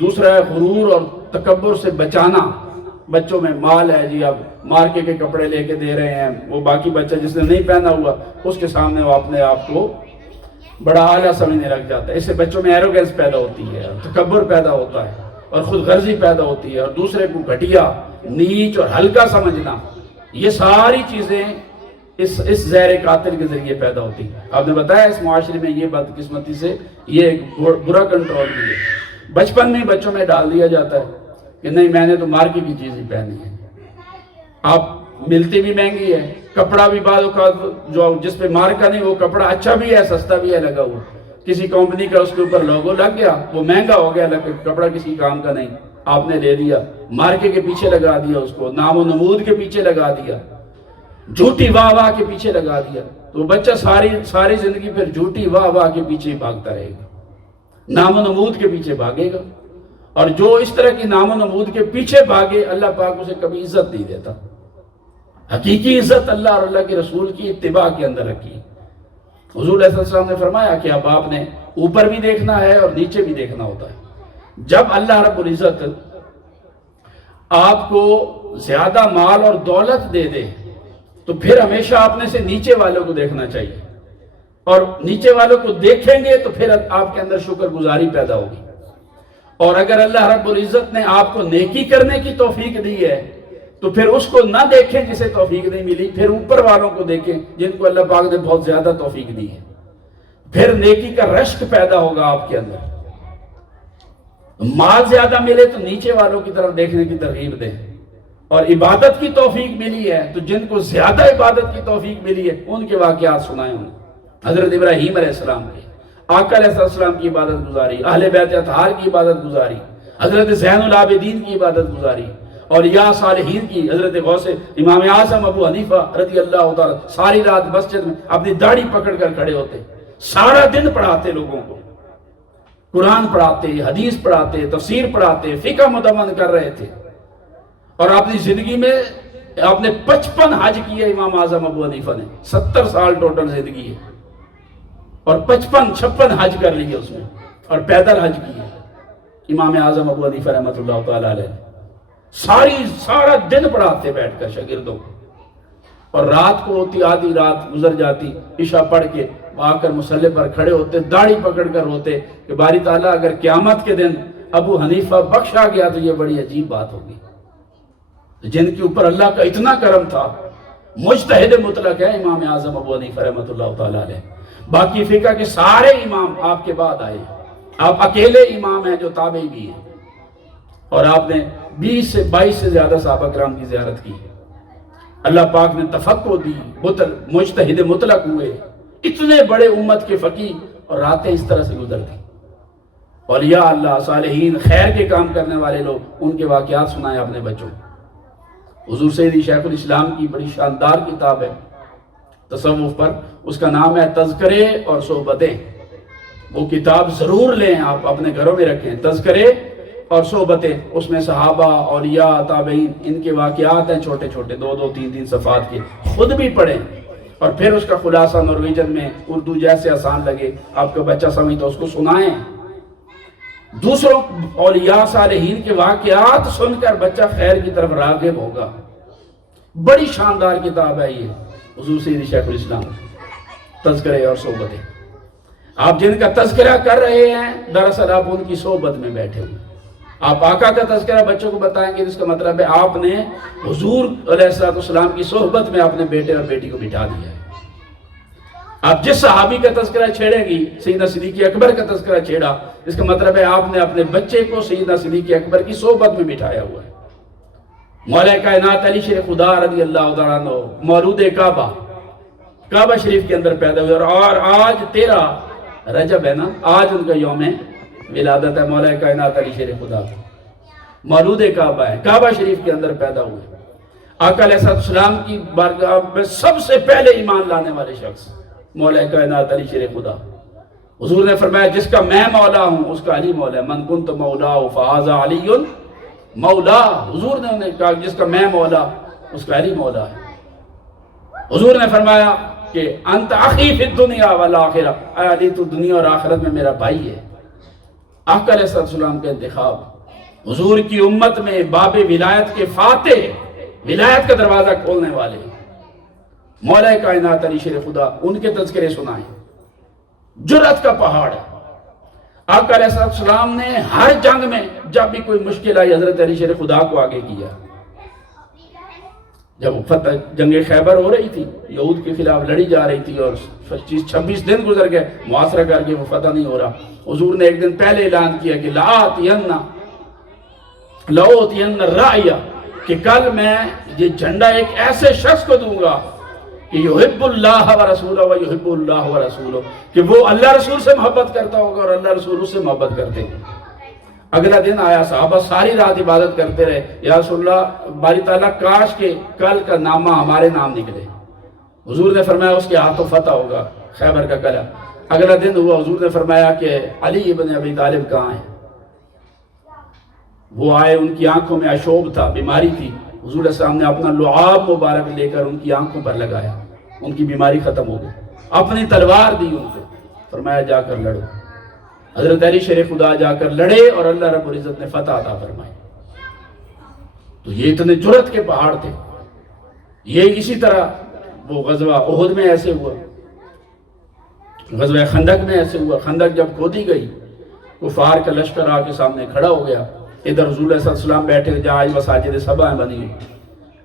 دوسرا ہے غرور اور تکبر سے بچانا۔ بچوں میں مال ہے جی، اب مارکے کے کپڑے لے کے دے رہے ہیں، وہ باقی بچہ جس نے نہیں پہنا ہوا اس کے سامنے وہ اپنے آپ کو بڑا اعلیٰ سمجھنے لگ جاتا ہے۔ اس سے بچوں میں ایروگنس پیدا ہوتی ہے، تکبر پیدا ہوتا ہے، اور خود غرضی پیدا ہوتی ہے، اور دوسرے کو گھٹیا، نیچ اور ہلکا سمجھنا، یہ ساری چیزیں اس زہر قاتل کے ذریعے پیدا ہوتی ہے۔ آپ نے بتایا اس معاشرے میں یہ بدقسمتی سے یہ ایک برا کنٹرول بھی ہے، بچپن میں بچوں میں ڈال دیا جاتا ہے کہ نہیں میں نے تو مارکے کی چیز ہی پہنی ہے۔ آپ ملتی بھی مہنگی ہے، کپڑا بھی بعض اوقات جو جس پہ مارکا نہیں وہ کپڑا اچھا بھی ہے، سستا بھی ہے لگا ہوا، کسی کمپنی کا اس کے اوپر لوگو لگ گیا، وہ مہنگا ہو گیا، کپڑا کسی کام کا نہیں، آپ نے لے دیا، مارکے کے پیچھے لگا دیا، اس کو نام و نمود کے پیچھے لگا دیا، جھوٹی واہ واہ کے پیچھے لگا دیا، تو بچہ ساری زندگی پھر جھوٹی واہ واہ کے پیچھے ہی بھاگتا رہے گا، نام و نمود کے پیچھے بھاگے گا۔ اور جو اس طرح کی نام و نمود کے پیچھے بھاگے اللہ پاک اسے کبھی عزت نہیں دیتا۔ حقیقی عزت اللہ اور اللہ کے رسول کی اتباع کے اندر رکھی۔ حضور علیہ السلام نے فرمایا کہ اب آپ نے اوپر بھی دیکھنا ہے اور نیچے بھی دیکھنا ہوتا ہے۔ جب اللہ رب العزت آپ کو زیادہ مال اور دولت دے دے تو پھر ہمیشہ اپنے سے نیچے والوں کو دیکھنا چاہیے، اور نیچے والوں کو دیکھیں گے تو پھر آپ کے اندر شکر گزاری پیدا ہوگی۔ اور اگر اللہ رب العزت نے آپ کو نیکی کرنے کی توفیق دی ہے تو پھر اس کو نہ دیکھیں جسے توفیق نہیں ملی، پھر اوپر والوں کو دیکھیں جن کو اللہ پاک نے بہت زیادہ توفیق دی ہے، پھر نیکی کا رشک پیدا ہوگا آپ کے اندر۔ مال زیادہ ملے تو نیچے والوں کی طرف دیکھنے کی ترغیب دیں، اور عبادت کی توفیق ملی ہے تو جن کو زیادہ عبادت کی توفیق ملی ہے ان کے واقعات سنائیں انہیں۔ حضرت ابراہیم علیہ السلام کی، آقا علیہ السلام کی عبادت گزاری، اہل بیت اطہار کی عبادت گزاری، حضرت زین العابدین کی عبادت گزاری، اور یا صالحین کی، حضرت غوث امام اعظم ابو حنیفہ رضی اللہ تعالیٰ ساری رات مسجد میں اپنی داڑھی پکڑ کر کھڑے ہوتے، سارا دن پڑھاتے لوگوں کو، قرآن پڑھاتے، حدیث پڑھاتے، تفسیر پڑھاتے، فقہ مدون کر رہے تھے، اور اپنی زندگی میں آپ نے 55 حج کیے امام اعظم ابو حنیفہ نے، 70 سال ٹوٹل زندگی ہے، اور 56 حج کر لیے اس میں، اور پیدل حج کیے امام اعظم ابو حنیفہ رحمۃ اللہ تعالی علیہ، سارا دن پڑھاتے بیٹھ کر شاگردوں کو، اور رات کو ہوتی آدھی رات گزر جاتی، عشاء پڑھ کے آ کر مصلی پر کھڑے ہوتے، داڑھی پکڑ کر روتے کہ باری تعالیٰ اگر قیامت کے دن ابو حنیفہ بخشا گیا تو یہ بڑی عجیب بات ہوگی، جن کے اوپر اللہ کا اتنا کرم تھا، مجتہد مطلق ہے امام اعظم ابو حنیفہ رحمۃ اللہ تعالیٰ علیہ۔ باقی فقہ کے سارے امام آپ کے بعد آئے، آپ اکیلے امام ہیں جو تابعی بھی ہیں، اور آپ نے 20 سے 22 سے زیادہ صحابہ کرام کی زیارت کی۔ اللہ پاک نے تفقہ دی، مجتہد مطلق ہوئے، اتنے بڑے امت کے فقیہ، اور راتیں اس طرح سے گزرتی۔ اولیاء اللہ، صالحین، خیر کے کام کرنے والے لوگ، ان کے واقعات سنائے اپنے بچوں کو۔ حضور سیدی شیخ الاسلام کی بڑی شاندار کتاب ہے تصوف پر، اس کا نام ہے تذکرے اور صحبتیں۔ وہ کتاب ضرور لیں، آپ اپنے گھروں میں رکھیں، تذکرے اور صحبتیں۔ اس میں صحابہ، اولیاء، تابعین، ان کے واقعات ہیں چھوٹے چھوٹے، 2 3 صفحات کے، خود بھی پڑھیں، اور پھر اس کا خلاصہ نرویجن میں اردو جیسے آسان لگے، آپ کا بچہ سمجھ تو اس کو سنائیں۔ دوسروں اولیاء صالحین کے واقعات سن کر بچہ خیر کی طرف راغب ہوگا۔ بڑی شاندار کتاب ہے یہ، حضور سیدی شیخ الاسلام تذکرے اور صحبتیں۔ آپ جن کا تذکرہ کر رہے ہیں، دراصل آپ ان کی صحبت میں بیٹھے ہوئے۔ آپ آقا کا تذکرہ بچوں کو بتائیں گے، اس کا مطلب ہے آپ نے حضور علیہ السلام کی صحبت میں اپنے بیٹے اور بیٹی کو بٹھا دیا ہے۔ آپ جس صحابی کا تذکرہ چھیڑیں گی، سیدنا صدیق اکبر کا تذکرہ چھیڑا، اس کا مطلب ہے آپ نے اپنے بچے کو سیدنا صدیق اکبر کی صحبت میں بٹھایا ہوا ہے۔ مولا کائنات علی شیر خدا رضی اللہ تعالیٰ عنہ مولود کعبہ شریف کے اندر پیدا ہوئے، اور آج 13 رجب ہے نا، آج ان کا یوم ولادت ہے۔ مولا کائنات علی شیر خدا مولود کعبہ ہے، کعبہ شریف کے اندر پیدا ہوئے۔ آقا علیہ السلام کی بارگاہ میں سب سے پہلے ایمان لانے والے شخص مولا کائنات علی شیر خدا۔ حضور نے فرمایا جس کا میں مولا ہوں اس کا علی مولا ہے، من کنت مولا فہذا علی مولا۔ حضور نے انہیں کہا جس کا میں مولا اس کا علی مولا ہے۔ حضور نے فرمایا کہ انت اخی فی الدنیا والآخرہ، اے علی تو دنیا اور آخرت میں میرا بھائی ہے۔ آقا علیہ السلام کا انتخاب، حضور کی امت میں باب ولایت کے فاتح، ولایت کا دروازہ کھولنے والے مولا کائنات علی شیر خدا، ان کے تذکرے سنائیں۔ جرأت کا پہاڑ ہے۔ آقا علیہ السلام نے ہر جنگ میں جب بھی کوئی مشکل آئی حضرت علی شیر خدا کو آگے کیا۔ جب فتح جنگ خیبر ہو رہی تھی، یہود کے خلاف لڑی جا رہی تھی، اور 26 دن گزر گئے محاصرہ کر کے وہ فتح نہیں ہو رہا، حضور نے ایک دن پہلے اعلان کیا کہ لَأُوتِيَنَّ الرَّائِيَ، کہ کل میں یہ جھنڈا ایک ایسے شخص کو دوں گا کہ یحب اللہ و رسولہ و یحب اللہ و رسولہ، کہ وہ اللہ رسول سے محبت کرتا ہوگا اور اللہ رسول اس سے محبت کرتے ہیں۔ اگلا دن آیا، صحابہ ساری رات عبادت کرتے رہے، یا رسول اللہ باری تعالیٰ کاش کہ کل کا نامہ ہمارے نام نکلے۔ حضور نے فرمایا اس کے ہاتھوں فتح ہوگا خیبر کا قلعہ۔ اگلا دن ہوا، حضور نے فرمایا کہ علی ابن ابی طالب کہاں ہیں؟ وہ آئے، ان کی آنکھوں میں اشوب تھا، بیماری تھی۔ حضور علیہ السلام نے اپنا لعاب مبارک لے کر ان کی آنکھوں پر لگایا، ان کی بیماری ختم ہو گئی۔ اپنی تلوار دی ان کو، فرمایا جا کر لڑو۔ حضرت علی شیر خدا جا کر لڑے اور اللہ رب العزت نے فتح عطا فرمائی۔ تو یہ اتنے جرأت کے پہاڑ تھے۔ یہ اسی طرح وہ غزوہ احد میں ایسے ہوا، غزوہ خندق میں ایسے ہوا۔ خندق جب کھودی گئی، کفار کا لشکر آ کے سامنے کھڑا ہو گیا۔ ادھر حضور علیہ السلام بیٹھے، جہاں آج مساجد سبع بنی ہوئی،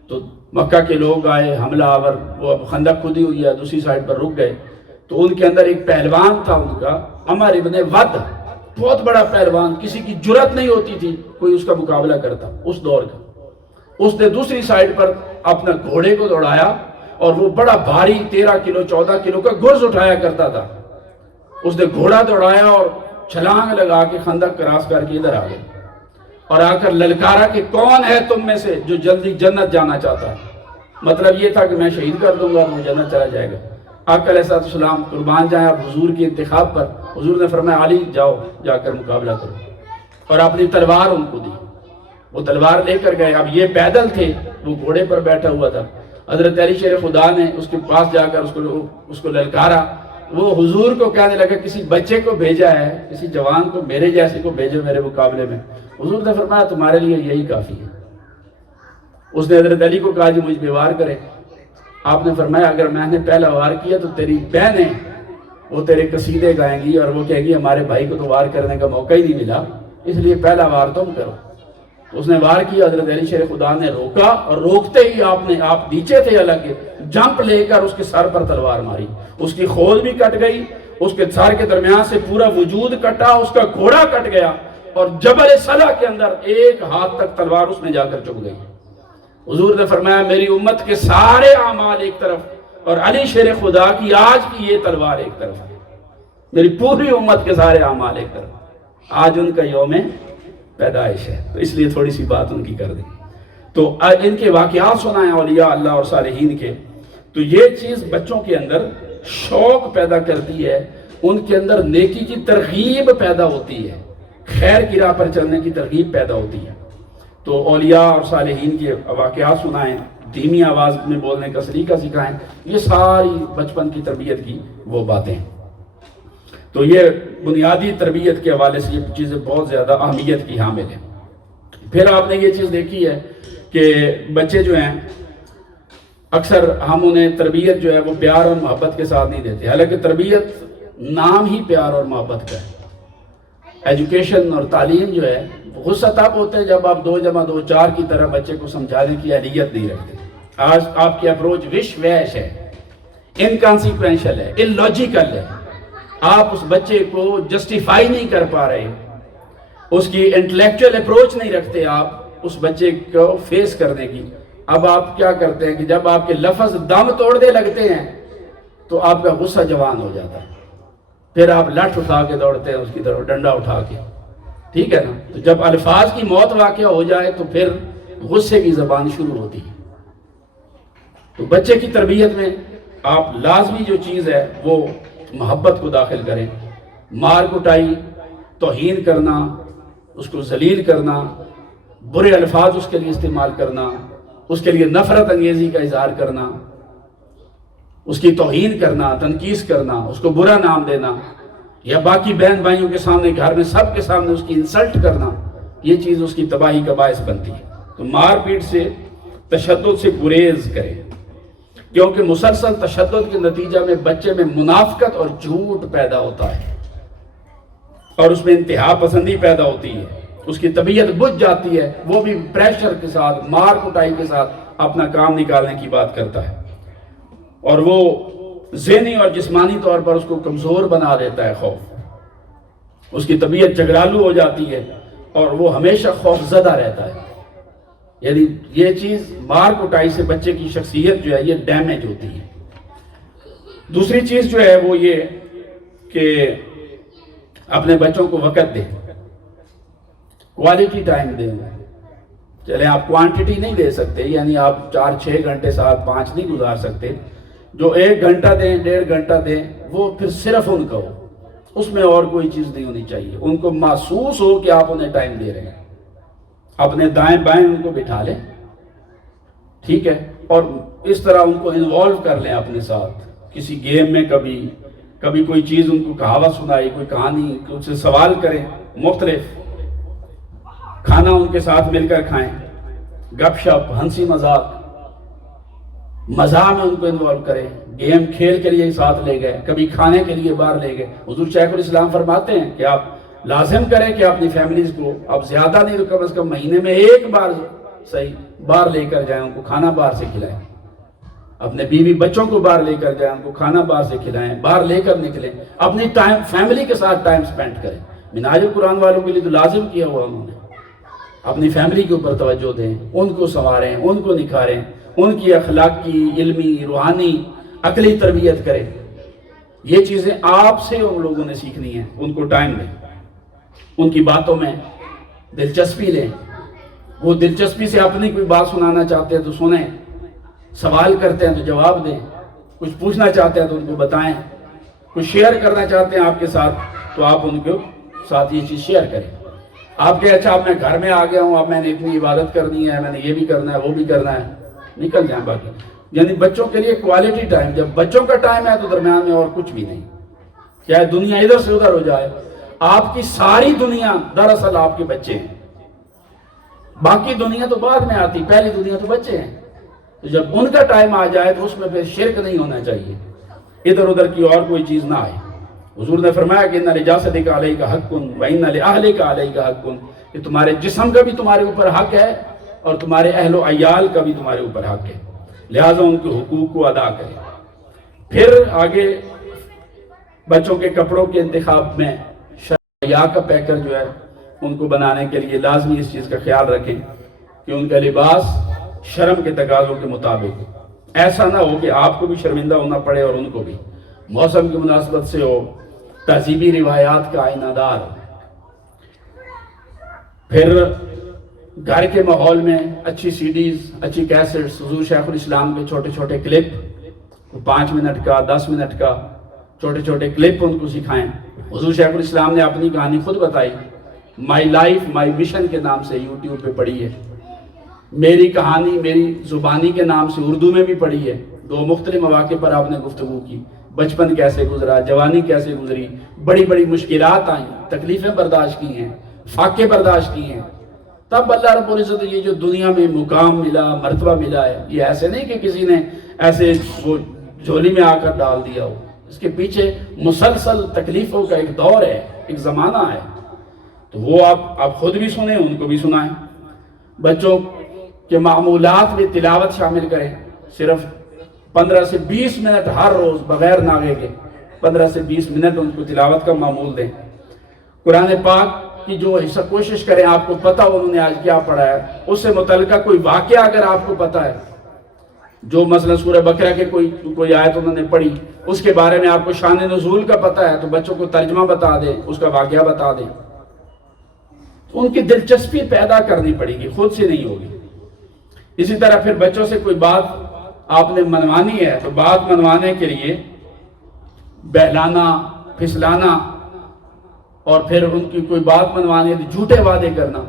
تو مکہ کے لوگ آئے حملہ آور، وہ خندق کھودی ہوئی ہے، دوسری سائڈ پر رک گئے۔ تو ان کے اندر ایک پہلوان تھا ان کا، عمر ابن ود، بہت بڑا پہلوان، کسی کی جرأت نہیں ہوتی تھی کوئی اس کا مقابلہ کرتا اس دور کا۔ اس نے دوسری سائڈ پر اپنا گھوڑے کو دوڑایا، اور وہ بڑا بھاری 13 کلو 14 کلو کا گرز اٹھایا کرتا تھا۔ اس نے گھوڑا دوڑایا اور چھلانگ لگا کے خندق کراس کر کے ادھر آ گئے، اور آ کر للکارا کہ کون ہے تم میں سے جو جلدی جنت جانا چاہتا ہے؟ مطلب یہ تھا کہ میں شہید کر دوں گا تو جنت چلا جائے گا۔ آقا علیہ السلام قربان جائیں اب حضور کے انتخاب پر، حضور نے فرمایا علی جاؤ جا کر مقابلہ کرو، اور اپنی تلوار ان کو دی۔ وہ تلوار لے کر گئے۔ اب یہ پیدل تھے، وہ گھوڑے پر بیٹھا ہوا تھا۔ حضرت علی شیر خدا نے اس کے پاس جا کر اس کو للکارا۔ وہ حضور کو کہنے لگا کسی بچے کو بھیجا ہے، کسی جوان کو، میرے جیسے کو بھیجو میرے مقابلے میں۔ حضور نے فرمایا تمہارے لیے یہی کافی ہے۔ اس نے حضرت علی کو کہا جی مجھ پہ وار کرے۔ آپ نے فرمایا اگر میں نے پہلا وار کیا تو تیری بہنیں وہ تیرے قصیدے گائیں گی، اور وہ کہے گی ہمارے بھائی کو تو وار کرنے کا موقع ہی نہیں ملا، اس لیے پہلا وار تم کرو۔ تو اس نے وار کیا، حضرت علی شیر خدا نے روکا، اور روکتے ہی آپ نیچے تھے حالانکہ، جمپ لے کر اس کے سر پر تلوار ماری، اس کی کھول بھی کٹ گئی، اس کے سر کے درمیان سے پورا وجود کٹا، اس کا گھوڑا کٹ گیا، اور جبل صلہ کے اندر ایک ہاتھ تک تلوار اس میں جا کر چپ گئی۔ حضور نے فرمایا میری امت کے سارے اعمال ایک طرف اور علی شیر خدا کی آج کی یہ تلوار ایک طرف ہے، میری پوری امت کے سارے اعمال ایک طرف۔ آج ان کا یوم پیدائش ہے، تو اس لیے تھوڑی سی بات ان کی کر دیں۔ تو ان کے واقعات سنائیں اولیاء اللہ اور صالحین کے، تو یہ چیز بچوں کے اندر شوق پیدا کرتی ہے، ان کے اندر نیکی کی ترغیب پیدا ہوتی ہے، خیر کی راہ پر چلنے کی ترغیب پیدا ہوتی ہے۔ تو اولیاء اور صالحین کے واقعات سنائیں، دھیمی آواز میں بولنے کا سلیقہ سکھائیں، یہ ساری بچپن کی تربیت کی وہ باتیں ہیں۔ تو یہ بنیادی تربیت کے حوالے سے یہ چیزیں بہت زیادہ اہمیت کی حامل ہیں۔ پھر آپ نے یہ چیز دیکھی ہے کہ بچے جو ہیں اکثر ہم انہیں تربیت جو ہے وہ پیار اور محبت کے ساتھ نہیں دیتے، حالانکہ تربیت نام ہی پیار اور محبت کا ہے۔ ایجوکیشن اور تعلیم جو ہے غصہ تب ہوتا ہے جب آپ 2 + 2 = 4 کی طرح بچے کو سمجھانے کی اہلیت نہیں رکھتے۔ آج آپ کی اپروچ وش ویش ہے، انکانسیکوینشل ہے، اللاجیکل ہے، آپ اس بچے کو جسٹیفائی نہیں کر پا رہے، اس کی انٹلیکچوئل اپروچ نہیں رکھتے آپ اس بچے کو فیس کرنے کی۔ اب آپ کیا کرتے ہیں کہ جب آپ کے لفظ دم توڑنے لگتے ہیں تو آپ کا غصہ جوان ہو جاتا ہے، پھر آپ لٹھ اٹھا کے دوڑتے ہیں اس کی طرف، ڈنڈا اٹھا کے، ٹھیک ہے نا۔ تو جب الفاظ کی موت واقع ہو جائے تو پھر غصے کی زبان شروع ہوتی ہے۔ تو بچے کی تربیت میں آپ لازمی جو چیز ہے وہ محبت کو داخل کریں، مار کٹائی، توہین کرنا، اس کو ذلیل کرنا، برے الفاظ اس کے لیے استعمال کرنا، اس کے لیے نفرت انگیزی کا اظہار کرنا، اس کی توہین کرنا، تنقیص کرنا، اس کو برا نام دینا، یا باقی بہن بھائیوں کے سامنے، گھر میں سب کے سامنے اس کی انسلٹ کرنا، یہ چیز اس کی تباہی کا باعث بنتی ہے۔ تو مار پیٹ سے، تشدد سے گریز کریں، کیونکہ مسلسل تشدد کے نتیجہ میں بچے میں منافقت اور جھوٹ پیدا ہوتا ہے، اور اس میں انتہا پسندی پیدا ہوتی ہے، اس کی طبیعت بجھ جاتی ہے، وہ بھی پریشر کے ساتھ، مار کٹائی کے ساتھ اپنا کام نکالنے کی بات کرتا ہے، اور وہ ذہنی اور جسمانی طور پر اس کو کمزور بنا دیتا ہے خوف، اس کی طبیعت جگرالو ہو جاتی ہے، اور وہ ہمیشہ خوف زدہ رہتا ہے۔ یعنی یہ چیز مار کٹائی سے بچے کی شخصیت جو ہے یہ ڈیمیج ہوتی ہے۔ دوسری چیز جو ہے وہ یہ کہ اپنے بچوں کو وقت دیں، کوالٹی ٹائم دیں۔ چلیں آپ کوانٹٹی نہیں دے سکتے، یعنی آپ 4-6 گھنٹے 7-5 نہیں گزار سکتے، جو 1 گھنٹہ دیں، 1.5 گھنٹہ دیں، وہ پھر صرف ان کا ہو، اس میں اور کوئی چیز نہیں ہونی چاہیے، ان کو محسوس ہو کہ آپ انہیں ٹائم دے رہے ہیں۔ اپنے دائیں بائیں ان کو بٹھا لیں، ٹھیک ہے، اور اس طرح ان کو انوالو کر لیں اپنے ساتھ، کسی گیم میں، کبھی کوئی چیز ان کو کہاوت سنائی، کوئی کہانی، ان سے سوال کریں مختلف، کھانا ان کے ساتھ مل کر کھائیں، گپ شپ، ہنسی مذاق، مزاح میں ان کو انوالو کریں، گیم کھیل کے لیے ساتھ لے گئے، کبھی کھانے کے لیے باہر لے گئے۔ حضور شیخ الاسلام فرماتے ہیں کہ آپ لازم کریں کہ اپنی فیملیز کو، آپ زیادہ نہیں تو کم از کم مہینے میں 1 بار صحیح باہر لے کر جائیں، ان کو کھانا باہر سے کھلائیں، اپنے بیوی بچوں کو باہر لے کر جائیں، ان کو کھانا باہر سے کھلائیں، باہر لے کر نکلیں، اپنی فیملی کے ساتھ ٹائم سپینڈ کریں۔ منہاج القرآن والوں کے لیے تو لازم کیا ہوا انہوں نے، اپنی فیملی کے اوپر توجہ دیں، ان کو سنواریں، ان کو نکھاریں، ان کی اخلاقی، علمی، روحانی، عقلی تربیت کریں۔ یہ چیزیں آپ سے ان لوگوں نے سیکھنی ہیں، ان کو ٹائم دیں، ان کی باتوں میں دلچسپی لیں، وہ دلچسپی سے اپنی کوئی بات سنانا چاہتے ہیں تو سنیں، سوال کرتے ہیں تو جواب دیں، کچھ پوچھنا چاہتے ہیں تو ان کو بتائیں، کچھ شیئر کرنا چاہتے ہیں آپ کے ساتھ تو آپ ان کے ساتھ یہ چیز شیئر کریں۔ آپ کہ اچھا اب میں گھر میں آ گیا ہوں، اب میں نے اتنی عبادت کرنی ہے، میں نے یہ بھی کرنا ہے، وہ بھی کرنا ہے، نکل جائیں باقی۔ یعنی بچوں کے لیے کوالٹی ٹائم، جب بچوں کا ٹائم ہے تو درمیان میں اور کچھ بھی نہیں، چاہے دنیا ادھر سے ادھر ہو جائے، آپ کی ساری دنیا دراصل آپ کے بچے ہیں، باقی دنیا تو بعد میں آتی، پہلی دنیا تو بچے ہیں۔ تو جب ان کا ٹائم آ جائے تو اس میں پھر شرک نہیں ہونا چاہیے، ادھر ادھر کی اور کوئی چیز نہ آئے۔ حضور نے فرمایا کہ اِنَّ لِجَاسَدِكَ عَلَيْكَ حَقٌّ وَإِنَّ لِأَهْلِكَ عَلَيْكَ حَقٌّ، کہ تمہارے جسم کا بھی تمہارے اوپر حق ہے اور تمہارے اہل و عیال کا بھی تمہارے اوپر حق ہے، لہٰذا ان کے حقوق کو ادا کریں۔ پھر آگے بچوں کے کپڑوں کے انتخاب میں حیا کا پیکر جو ہے ان کو بنانے کے لیے لازمی اس چیز کا خیال رکھیں کہ ان کا لباس شرم کے تقاضوں کے مطابق ہو، ایسا نہ ہو کہ آپ کو بھی شرمندہ ہونا پڑے اور ان کو بھی، موسم کی مناسبت سے ہو، تہذیبی روایات کا آئینہ دار ہو۔ پھر گھر کے ماحول میں اچھی سی ڈیز، اچھی کیسٹس، حضور شیخ الاسلام کے چھوٹے چھوٹے کلپ، 5 منٹ کا 10 منٹ کا چھوٹے چھوٹے کلپ ان کو سکھائیں۔ حضور شیخ الاسلام نے اپنی کہانی خود بتائی، مائی لائف مائی مشن کے نام سے یوٹیوب پہ پڑھی ہے، میری کہانی میری زبانی کے نام سے اردو میں بھی پڑھی ہے۔ 2 مختلف مواقع پر آپ نے گفتگو کی، بچپن کیسے گزرا، جوانی کیسے گزری، بڑی بڑی مشکلات آئیں، تکلیفیں برداشت کی ہیں، فاقے برداشت کی ہیں، تب اللہ رب العزت یہ جو دنیا میں مقام ملا، مرتبہ ملا ہے، یہ ایسے نہیں کہ کسی نے ایسے وہ جھولی میں آ کر ڈال دیا ہو، اس کے پیچھے مسلسل تکلیفوں کا ایک دور ہے، ایک زمانہ ہے۔ تو وہ آپ خود بھی سنیں، ان کو بھی سنائیں۔ بچوں کے معمولات میں تلاوت شامل کریں، صرف 15 سے 20 منٹ ہر روز بغیر ناغے کے 15 سے 20 منٹ ان کو تلاوت کا معمول دیں۔ قرآن پاک کی جو حصہ کوشش کریں، آپ کو پتہ ہو انہوں نے آج کیا پڑھا ہے، اس سے متعلقہ کوئی واقعہ اگر آپ کو پتہ ہے، جو مثلا سورہ بقرہ کے کوئی آیت انہوں نے پڑھی، اس کے بارے میں آپ کو شان نزول کا پتہ ہے تو بچوں کو ترجمہ بتا دیں، اس کا واقعہ بتا دیں، تو ان کی دلچسپی پیدا کرنی پڑے گی، خود سے نہیں ہوگی۔ اسی طرح پھر بچوں سے کوئی بات آپ نے منوانی ہے تو بات منوانے کے لیے بہلانا، پھسلانا، اور پھر ان کی کوئی بات منوانے تو جھوٹے وعدے کرنا،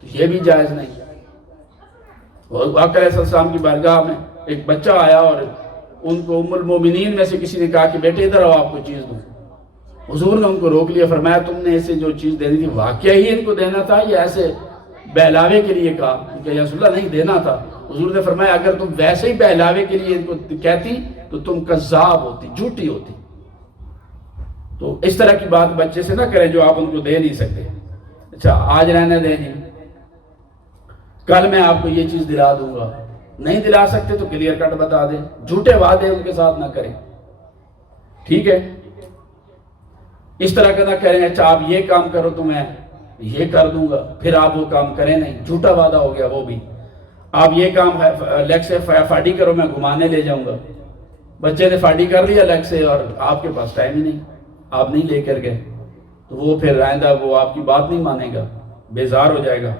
تو یہ بھی جائز نہیں۔ آقا علیہ السلام کی بارگاہ میں ایک بچہ آیا اور ان کو ام المومنین میں سے کسی نے کہا کہ بیٹے ادھر آؤ، آپ کو چیز دوں۔ حضور نے ان کو روک لیا، فرمایا تم نے اسے جو چیز دینی تھی واقعہ ہی ان کو دینا تھا یا ایسے بہلاوے کے لیے کہا؟ کہ یا رسول اللہ نہیں دینا تھا۔ حضور نے فرمایا اگر تم ویسے ہی بہلاوے کے لیے ان کو کہتی تو تم کذاب ہوتی، جھوٹی ہوتی۔ تو اس طرح کی بات بچے سے نہ کریں جو آپ ان کو دے نہیں سکتے۔ اچھا آج رہنے دیں جی، کل میں آپ کو یہ چیز دلا دوں گا، نہیں دلا سکتے تو کلیئر کٹ بتا دیں، جھوٹے وعدے ان کے ساتھ نہ کریں، ٹھیک ہے؟ اس طرح کا نہ کریں اچھا آپ یہ کام کرو تو میں یہ کر دوں گا، پھر آپ وہ کام کریں نہیں، جھوٹا وعدہ ہو گیا وہ بھی۔ آپ یہ کام لیگ سے فاڈی کرو، میں گھمانے لے جاؤں گا، بچے نے فاڈی کر لیا لیگ سے اور آپ کے پاس ٹائم ہی نہیں، آپ نہیں لے کر گئے، تو وہ پھر آئندہ وہ آپ کی بات نہیں مانے گا، بیزار ہو جائے گا،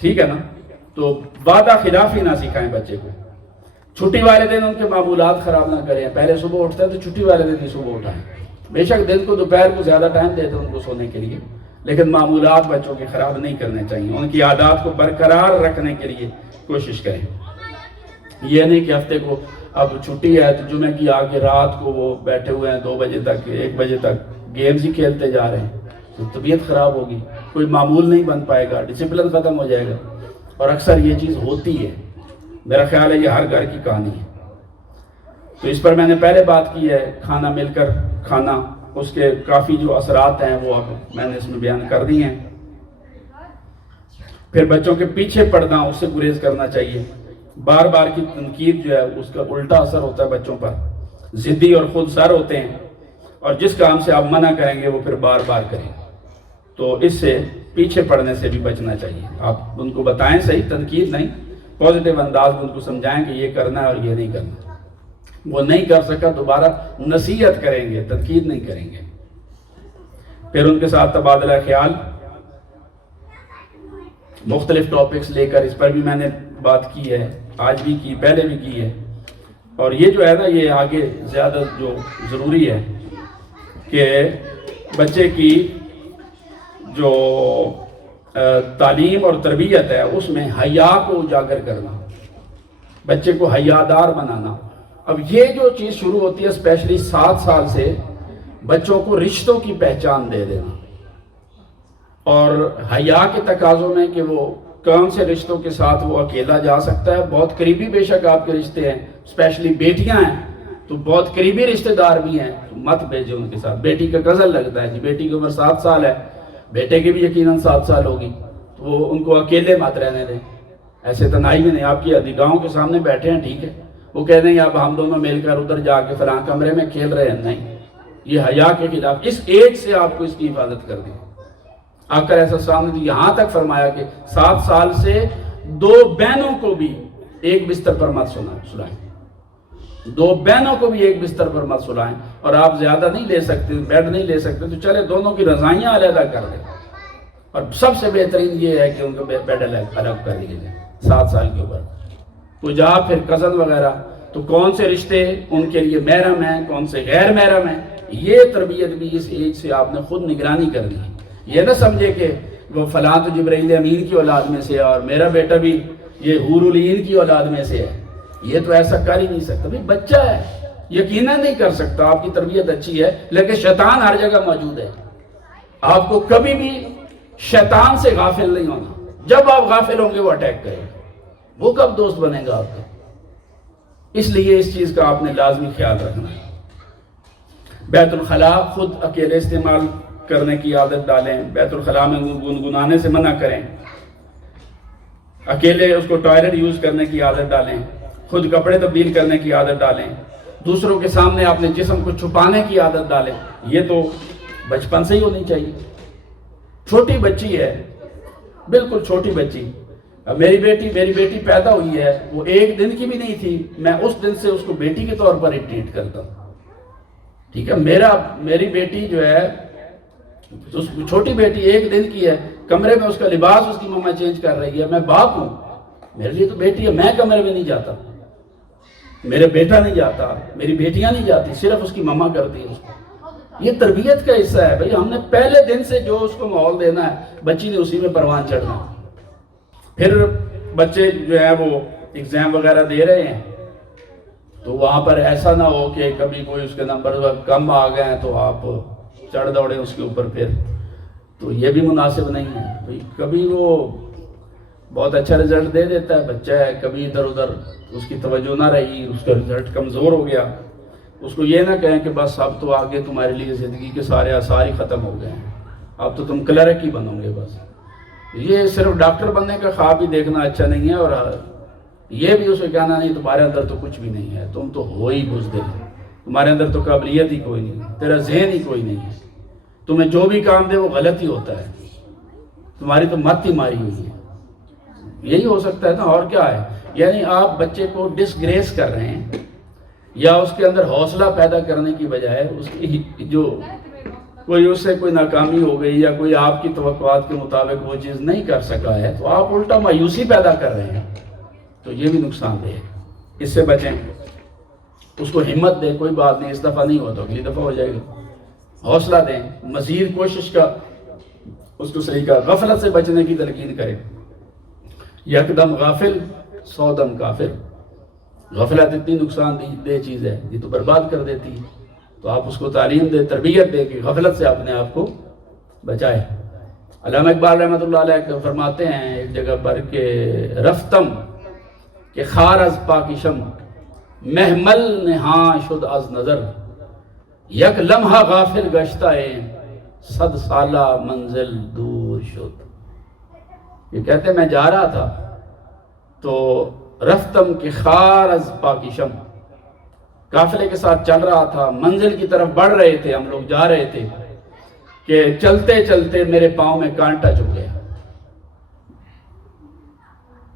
ٹھیک ہے نا؟ تو وعدہ خلافی نہ سکھائیں بچے کو۔ چھٹی والے دن ان کے معمولات خراب نہ کریں، پہلے صبح اٹھتے ہیں تو چھٹی والے دن ہی صبح اٹھائیں، بے شک دن کو دوپہر کو زیادہ ٹائم دیتے ان کو سونے کے لیے، لیکن معمولات بچوں کے خراب نہیں کرنے چاہیے، ان کی عادات کو برقرار رکھنے کے لیے کوشش کریں۔ یہ نہیں کہ ہفتے کو اب چھٹی ہے تو جمعہ کی آگے رات کو وہ بیٹھے ہوئے ہیں 2 بجے تک 1 بجے تک گیمز ہی کھیلتے جا رہے ہیں، تو طبیعت خراب ہوگی، کوئی معمول نہیں بن پائے گا، ڈسپلن ختم ہو جائے گا، اور اکثر یہ چیز ہوتی ہے، میرا خیال ہے یہ ہر گھر کی کہانی ہے۔ تو اس پر میں نے پہلے بات کی ہے، کھانا مل کر کھانا، اس کے کافی جو اثرات ہیں وہ اب میں نے اس میں بیان کر دی ہیں۔ پھر بچوں کے پیچھے پڑنا، اس سے گریز کرنا چاہیے، بار بار کی تنقید جو ہے اس کا الٹا اثر ہوتا ہے بچوں پر، ضدی اور خود سر ہوتے ہیں، اور جس کام سے آپ منع کریں گے وہ پھر بار بار کریں، تو اس سے پیچھے پڑنے سے بھی بچنا چاہیے۔ آپ ان کو بتائیں، صحیح تنقید نہیں، پازیٹیو انداز میں ان کو سمجھائیں کہ یہ کرنا ہے اور یہ نہیں کرنا، وہ نہیں کر سکا دوبارہ نصیحت کریں گے، تنقید نہیں کریں گے۔ پھر ان کے ساتھ تبادلہ خیال، مختلف ٹاپکس لے کر، اس پر بھی میں نے بات کی ہے، آج بھی کی، پہلے بھی کی ہے، اور یہ جو ہے نا یہ آگے زیادہ جو ضروری ہے کہ بچے کی جو تعلیم اور تربیت ہے اس میں حیا کو اجاگر کرنا، بچے کو حیادار بنانا۔ اب یہ جو چیز شروع ہوتی ہے اسپیشلی 7 سال سے، بچوں کو رشتوں کی پہچان دے دینا، اور حیا کے تقاضوں میں کہ وہ کون سے رشتوں کے ساتھ وہ اکیلا جا سکتا ہے، بہت قریبی بے شک آپ کے رشتے ہیں، اسپیشلی بیٹیاں ہیں تو بہت قریبی رشتہ دار بھی ہیں، تو مت بھیجیں ان کے ساتھ۔ بیٹی کا کزن لگتا ہے جی، بیٹی کی عمر 7 سال ہے، بیٹے کی بھی یقیناً 7 سال ہوگی، تو وہ ان کو اکیلے مت رہنے دیں، ایسے تنہائی میں نہیں. آپ کی گاؤں کے سامنے بیٹھے ہیں ٹھیک ہے، وہ کہہ دیں اب ہم دونوں مل کر ادھر جا کے فلاں کمرے میں کھیل رہے ہیں، نہیں، یہ حیا کے خلاف. اس ایج سے آپ کو اس کی حفاظت کر دیں. آقا ایسا سامنے یہاں تک فرمایا کہ 7 سال سے 2 بہنوں کو بھی ایک بستر پر مت سلائیں، 2 بہنوں کو بھی ایک بستر پر مت سلائیں. اور آپ زیادہ نہیں لے سکتے، بیڈ نہیں لے سکتے تو چلے دونوں کی رضائیاں علیحدہ کر دیں. اور سب سے بہترین یہ ہے کہ ان کو بیڈ الگ کر دیے جائیں 7 سال کے اوپر. کوئی جہاں پھر کزن وغیرہ تو کون سے رشتے ان کے لیے محرم ہیں، کون سے غیر محرم ہیں، یہ تربیت بھی اس ایج سے آپ نے خود نگرانی کرنی ہے. یہ نہ سمجھے کہ وہ فلاں تو جبرائیل امین کی اولاد میں سے ہے اور میرا بیٹا بھی یہ حور العین کی اولاد میں سے ہے، یہ تو ایسا کر ہی نہیں سکتا. بھئی بچہ ہے، یقیناً نہیں کر سکتا. آپ کی تربیت اچھی ہے لیکن شیطان ہر جگہ موجود ہے. آپ کو کبھی بھی شیطان سے غافل نہیں ہونا. جب آپ غافل ہوں گے وہ اٹیک کرے گا، وہ کب دوست بنے گا آپ کا. اس لیے اس چیز کا آپ نے لازمی خیال رکھنا ہے. بیت الخلاء خود اکیلے استعمال کرنے کی عادت ڈالیں. بیت الخلاء میں گنگنانے سے منع کریں. اکیلے اس کو ٹوائلٹ یوز کرنے کی عادت ڈالیں. خود کپڑے تبدیل کرنے کی عادت ڈالیں. دوسروں کے سامنے اپنے جسم کو چھپانے کی عادت ڈالیں. یہ تو بچپن سے ہی ہونی چاہیے. چھوٹی بچی ہے، بالکل چھوٹی بچی. اب میری بیٹی پیدا ہوئی ہے، وہ 1 دن کی بھی نہیں تھی، میں اس دن سے اس کو بیٹی کے طور پر ہی ٹریٹ کرتا ہوں. ٹھیک ہے، میری بیٹی جو ہے، چھوٹی بیٹی 1 دن کی ہے، کمرے میں اس کا لباس اس کی ماما چینج کر رہی ہے. میں باپ ہوں، میرے لیے تو بیٹی ہے. میں کمرے میں نہیں جاتا، میرا بیٹا نہیں جاتا، میری بیٹیاں نہیں جاتی، صرف اس کی ماما کرتی ہے. یہ تربیت کا حصہ ہے بھائی. ہم نے پہلے دن سے جو اس کو ماحول دینا ہے، بچی نے اسی میں پروان چڑھنا. پھر بچے جو ہیں وہ ایگزام وغیرہ دے رہے ہیں تو وہاں پر ایسا نہ ہو کہ کبھی کوئی اس کے نمبر کم آ گئے ہیں تو آپ چڑھ دوڑیں اس کے اوپر. پھر تو یہ بھی مناسب نہیں ہے. کبھی وہ بہت اچھا رزلٹ دے دیتا ہے، بچہ ہے، کبھی ادھر ادھر اس کی توجہ نہ رہی، اس کا رزلٹ کمزور ہو گیا. اس کو یہ نہ کہیں کہ بس اب تو آگے تمہارے لیے زندگی کے سارے آثار ہی ختم ہو گئے ہیں، اب تو تم کلرک ہی بنو گے بس. یہ صرف ڈاکٹر بننے کا خواب ہی دیکھنا اچھا نہیں ہے. اور یہ بھی اسے کہنا نہیں تمہارے اندر تو کچھ بھی نہیں ہے، تم تو ہو ہی بزدل، تمہارے اندر تو قابلیت ہی کوئی نہیں، تیرا ذہن ہی کوئی نہیں ہے، تمہیں جو بھی کام دے وہ غلط ہی ہوتا ہے، تمہاری تو مت ہی ماری ہوئی ہے. یہی ہو سکتا ہے نا، اور کیا ہے. یعنی آپ بچے کو ڈسگریس کر رہے ہیں، یا اس کے اندر حوصلہ پیدا کرنے کی بجائے اس کی جو کوئی اس سے کوئی ناکامی ہو گئی یا کوئی آپ کی توقعات کے مطابق وہ چیز نہیں کر سکا ہے تو آپ الٹا مایوسی پیدا کر رہے ہیں. تو یہ بھی نقصان دہ ہے. اس سے بچیں. اس کو ہمت دیں، کوئی بات نہیں، اس دفعہ نہیں ہوا تو اگلی دفعہ ہو جائے گا. حوصلہ دیں، مزید کوشش کا اس کو صحیح کا. غفلت سے بچنے کی تلقین کریں. یک دم غافل 100 دم کافر. غفلت اتنی نقصان دہ چیز ہے، یہ تو برباد کر دیتی ہے. تو آپ اس کو تعلیم دیں، تربیت دیں کہ غفلت سے اپنے آپ کو بچائے. علامہ اقبال رحمۃ اللہ علیہ فرماتے ہیں ایک جگہ پر کہ رفتم کہ خار از پاکشم محمل نہاں شد از نظر یک لمحہ غافل گشتہ 100 سالہ منزل دور شد. یہ کہتے ہیں میں جا رہا تھا تو رفتم کہ خار از پاکشم، قافلے کے ساتھ چل رہا تھا، منزل کی طرف بڑھ رہے تھے، ہم لوگ جا رہے تھے کہ چلتے چلتے میرے پاؤں میں کانٹا چبھ گیا.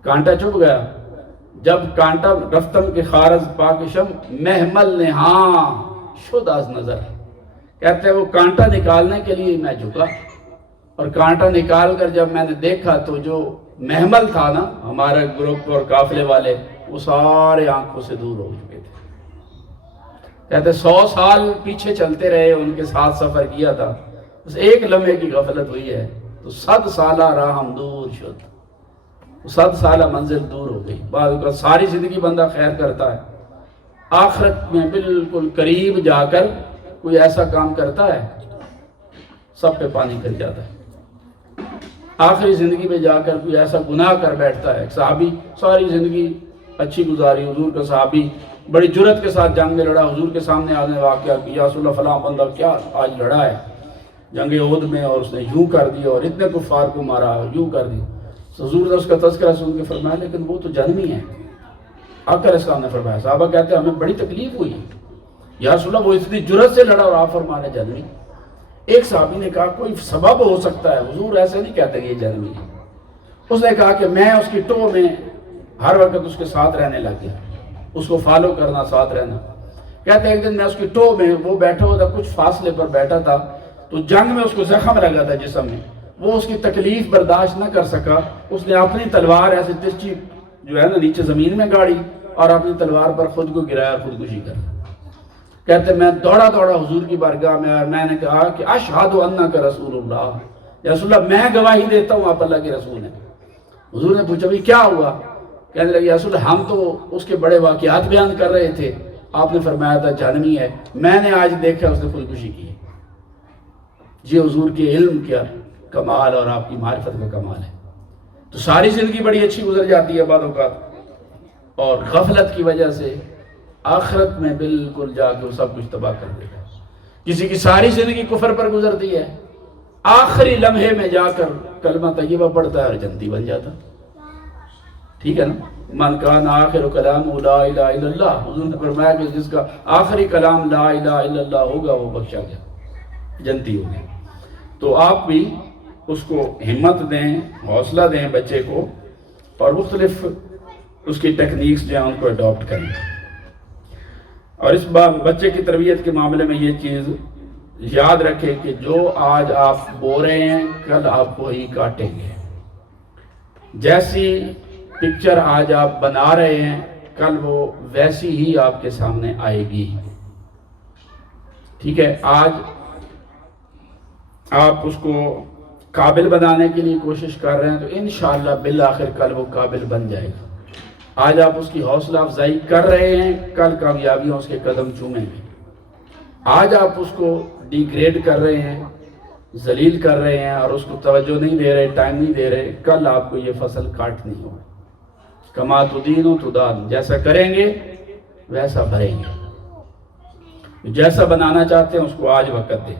کانٹا چبھ گیا. جب کانٹا رفتم کے خارز پاکشم محمل نہاں شد از نظر، کہتے ہیں وہ کانٹا نکالنے کے لیے میں جھکا، اور کانٹا نکال کر جب میں نے دیکھا تو جو محمل تھا نا ہمارا گروپ اور قافلے والے، وہ سارے آنکھوں سے دور ہو چکے تھے. کہتے 100 سال پیچھے چلتے رہے، ان کے ساتھ سفر کیا تھا، بس ایک لمحے کی غفلت ہوئی ہے تو 100 سالہ راہ ہم دور شد. 100 سالہ منزل دور ہو گئی. بعد کا ساری زندگی بندہ خیر کرتا ہے، آخرت میں بالکل قریب جا کر کوئی ایسا کام کرتا ہے سب پہ پانی پھر جاتا ہے. آخری زندگی میں جا کر کوئی ایسا گناہ کر بیٹھتا ہے. ایک صحابی ساری زندگی اچھی گزاری، حضور کا صحابی بڑی جرت کے ساتھ جنگ میں لڑا، حضور کے سامنے آنے واقعہ کہ یا رسول اللہ فلاں بندہ کیا آج لڑا ہے. جنگ احد میں، اور اس نے یوں کر دیا اور اتنے کفار کو مارا اور یوں کر دیا. حضور نے اس کا تذکرہ سن کے فرمایا لیکن وہ تو جنمی ہے. آقا علیہ السلام نے فرمایا، صحابہ کہتے ہیں ہمیں بڑی تکلیف ہوئی یا رسول اللہ وہ اتنی جرأت سے لڑا اور آپ فرما رہے جنمی. ایک صحابی نے کہا کوئی سبب ہو سکتا ہے، حضور ایسے نہیں کہتے کہ یہ جنمی ہے. اس نے کہا کہ میں اس کی ٹو میں ہر وقت اس کے ساتھ رہنے لگ گیا، اس کو فالو کرنا، ساتھ رہنا. کہتے ہیں ایک دن میں اس کی ٹو میں وہ بیٹھا ہوا تھا، کچھ فاصلے پر بیٹھا تھا، تو جنگ میں اس کو زخم لگا تھا جسم میں. وہ اس کی تکلیف برداشت نہ کر سکا، اس نے اپنی تلوار ایسے ترچھی جو ہے نا نیچے زمین میں گاڑی اور اپنی تلوار پر خود کو گرایا اور خودکشی کر. کہتے میں دوڑا حضور کی بارگاہ میں، اور میں نے کہا کہ اشہد انک رسول اللہ، یا رسول اللہ میں گواہی دیتا ہوں آپ اللہ کے رسول ہیں. حضور نے پوچھا بھی کیا ہوا؟ کہنے لگے یا رسول اللہ ہم تو اس کے بڑے واقعات بیان کر رہے تھے، آپ نے فرمایا تھا جہنمی ہے، میں نے آج دیکھا اس نے خودکشی کی. یہ حضور کے علم کا کمال اور آپ کی معرفت کا کمال ہے. تو ساری زندگی بڑی اچھی گزر جاتی ہے بعض اوقات، اور غفلت کی وجہ سے آخرت میں بالکل جا کے وہ سب کچھ تباہ کر دے گا. کسی کی ساری زندگی کفر پر گزرتی ہے، آخری لمحے میں جا کر کلمہ طیبہ پڑھتا ہے اور جنتی بن جاتا. ٹھیک ہے نا؟ من کان آخر کلام لا الہ الا اللہ، حضور نے فرمایا کہ جس کا آخری کلام لا الہ الا اللہ ہوگا وہ بخشا گیا، جنتی ہو گیا. تو آپ بھی اس کو ہمت دیں، حوصلہ دیں بچے کو، اور مختلف اس کی ٹیکنیکس جو ہیں ان کو اڈاپٹ کریں. اور اس بچے کی تربیت کے معاملے میں یہ چیز یاد رکھیں کہ جو آج آپ بو رہے ہیں کل آپ کو ہی کاٹیں گے. جیسی پکچر آج آپ بنا رہے ہیں کل وہ ویسی ہی آپ کے سامنے آئے گی. ٹھیک ہے؟ آج آپ اس کو قابل بنانے کے لیے کوشش کر رہے ہیں تو انشاءاللہ بالآخر کل وہ قابل بن جائے گا. آج آپ اس کی حوصلہ افزائی کر رہے ہیں، کل کامیابیاں اس کے قدم چومیں گے. آج آپ اس کو ڈیگریڈ کر رہے ہیں، ذلیل کر رہے ہیں اور اس کو توجہ نہیں دے رہے، ٹائم نہیں دے رہے، کل آپ کو یہ فصل کاٹنی ہوگی. کما تدین و تدان، جیسا کریں گے ویسا بھریں گے. جیسا بنانا چاہتے ہیں اس کو آج وقت دیں.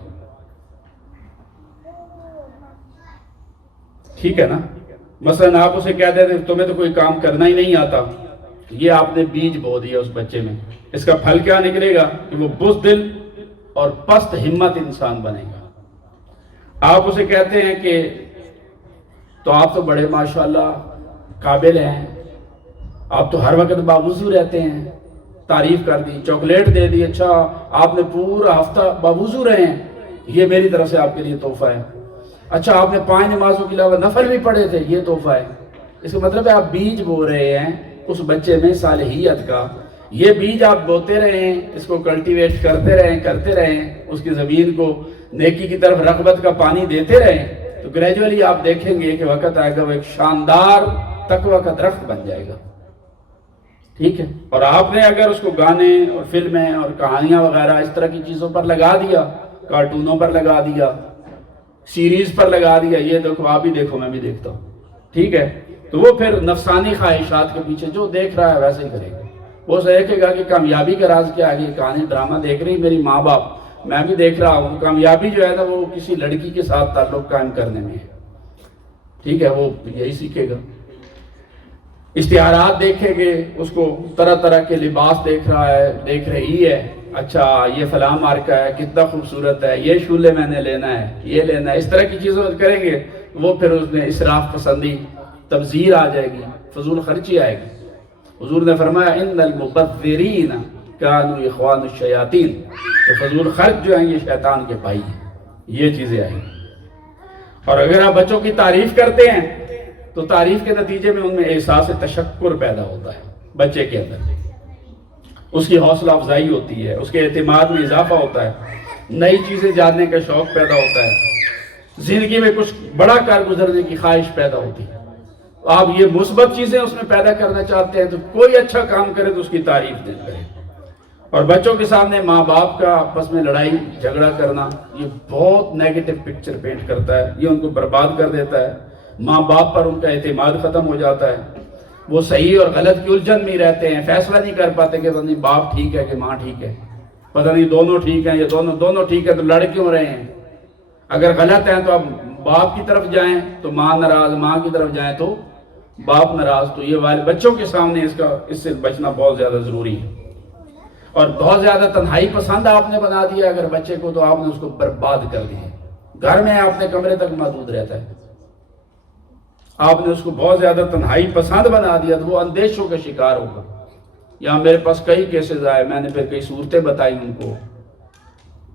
ٹھیک ہے نا؟ مثلا آپ اسے کہہ دیتے تمہیں تو کوئی کام کرنا ہی نہیں آتا، یہ آپ نے بیج بو دیا اس بچے میں. اس کا پھل کیا نکلے گا کہ وہ بزدل اور پست ہمت انسان بنے گا. آپ اسے کہتے ہیں کہ تو آپ تو بڑے ماشاءاللہ قابل ہیں، آپ تو ہر وقت باوضو رہتے ہیں، تعریف کر دی، چاکلیٹ دے دی، اچھا آپ نے پورا ہفتہ باوضو رہے ہیں، یہ میری طرف سے آپ کے لیے تحفہ ہے. اچھا آپ نے 5 نمازوں کے علاوہ نفل بھی پڑھے تھے، یہ تحفہ ہے. اس کا مطلب ہے آپ بیج بو رہے ہیں اس بچے میں صالحیت کا. یہ بیج آپ بوتے رہیں، اس کو کلٹیویٹ کرتے رہیں، اس کی زمین کو نیکی کی طرف رغبت کا پانی دیتے رہیں، تو گریجولی آپ دیکھیں گے کہ وقت آئے گا وہ ایک شاندار تقویٰ کا درخت بن جائے گا. ٹھیک ہے؟ اور آپ نے اگر اس کو گانے اور فلمیں اور کہانیاں وغیرہ اس طرح کی چیزوں پر لگا دیا، کارٹونوں پر لگا دیا، سیریز پر لگا دیا، یہ دیکھو آپ بھی دیکھو میں بھی دیکھتا ہوں، ٹھیک ہے، تو وہ پھر نفسانی خواہشات کے پیچھے جو دیکھ رہا ہے ویسے ہی کرے گا. وہ دیکھے گا کہ کامیابی کا راز کیا ہے. کہانی ڈرامہ دیکھ رہی میری ماں باپ، میں بھی دیکھ رہا ہوں. کامیابی جو ہے نا وہ کسی لڑکی کے ساتھ تعلق قائم کرنے میں ہے. ٹھیک ہے؟ وہ یہی سیکھے گا. اشتہارات دیکھیں گے، اس کو طرح طرح کے لباس دیکھ رہا ہے، دیکھ رہی ہے، اچھا یہ فلاں مارکہ ہے، کتنا خوبصورت ہے، یہ شولے میں نے لینا ہے، یہ لینا ہے. اس طرح کی چیزوں کریں گے وہ پھر اس میں اسراف پسندی، تبذیر آ جائے گی، فضول خرچی آئے گی. حضور نے فرمایا ان المبذرین کانوا اخوان الشیاطین، تو فضول خرچ جو ہیں یہ شیطان کے بھائی ہیں. یہ چیزیں آئیں گی. اور اگر آپ بچوں کی تعریف کرتے ہیں تو تعریف کے نتیجے میں ان میں احساس تشکر پیدا ہوتا ہے بچے کے اندر، اس کی حوصلہ افزائی ہوتی ہے، اس کے اعتماد میں اضافہ ہوتا ہے، نئی چیزیں جاننے کا شوق پیدا ہوتا ہے، زندگی میں کچھ بڑا کر گزرنے کی خواہش پیدا ہوتی ہے. آپ یہ مثبت چیزیں اس میں پیدا کرنا چاہتے ہیں تو کوئی اچھا کام کرے تو اس کی تعریف کریں. اور بچوں کے سامنے ماں باپ کا آپس میں لڑائی جھگڑا کرنا یہ بہت نیگیٹو پکچر پینٹ کرتا ہے، یہ ان کو برباد کر دیتا ہے. ماں باپ پر ان کا اعتماد ختم ہو جاتا ہے، وہ صحیح اور غلط کی الجھن میں رہتے ہیں، فیصلہ نہیں کر پاتے کہ پتہ نہیں باپ ٹھیک ہے کہ ماں ٹھیک ہے، پتہ نہیں دونوں ٹھیک ہیں یا دونوں ٹھیک ہے تو لڑ کیوں رہے ہیں. اگر غلط ہیں تو آپ باپ کی طرف جائیں تو ماں ناراض، ماں کی طرف جائیں تو باپ ناراض. تو یہ والد بچوں کے سامنے اس سے بچنا بہت زیادہ ضروری ہے. اور بہت زیادہ تنہائی پسند آپ نے بنا دیا اگر بچے کو، تو آپ نے اس کو برباد کر دیا. گھر میں اپنے کمرے تک محدود رہتا ہے. آپ نے اس کو بہت زیادہ تنہائی پسند بنا دیا تو وہ اندیشوں کا شکار ہوگا. یہاں میرے پاس کئی کیسز آئے، میں نے پھر کئی صورتیں بتائی ان کو،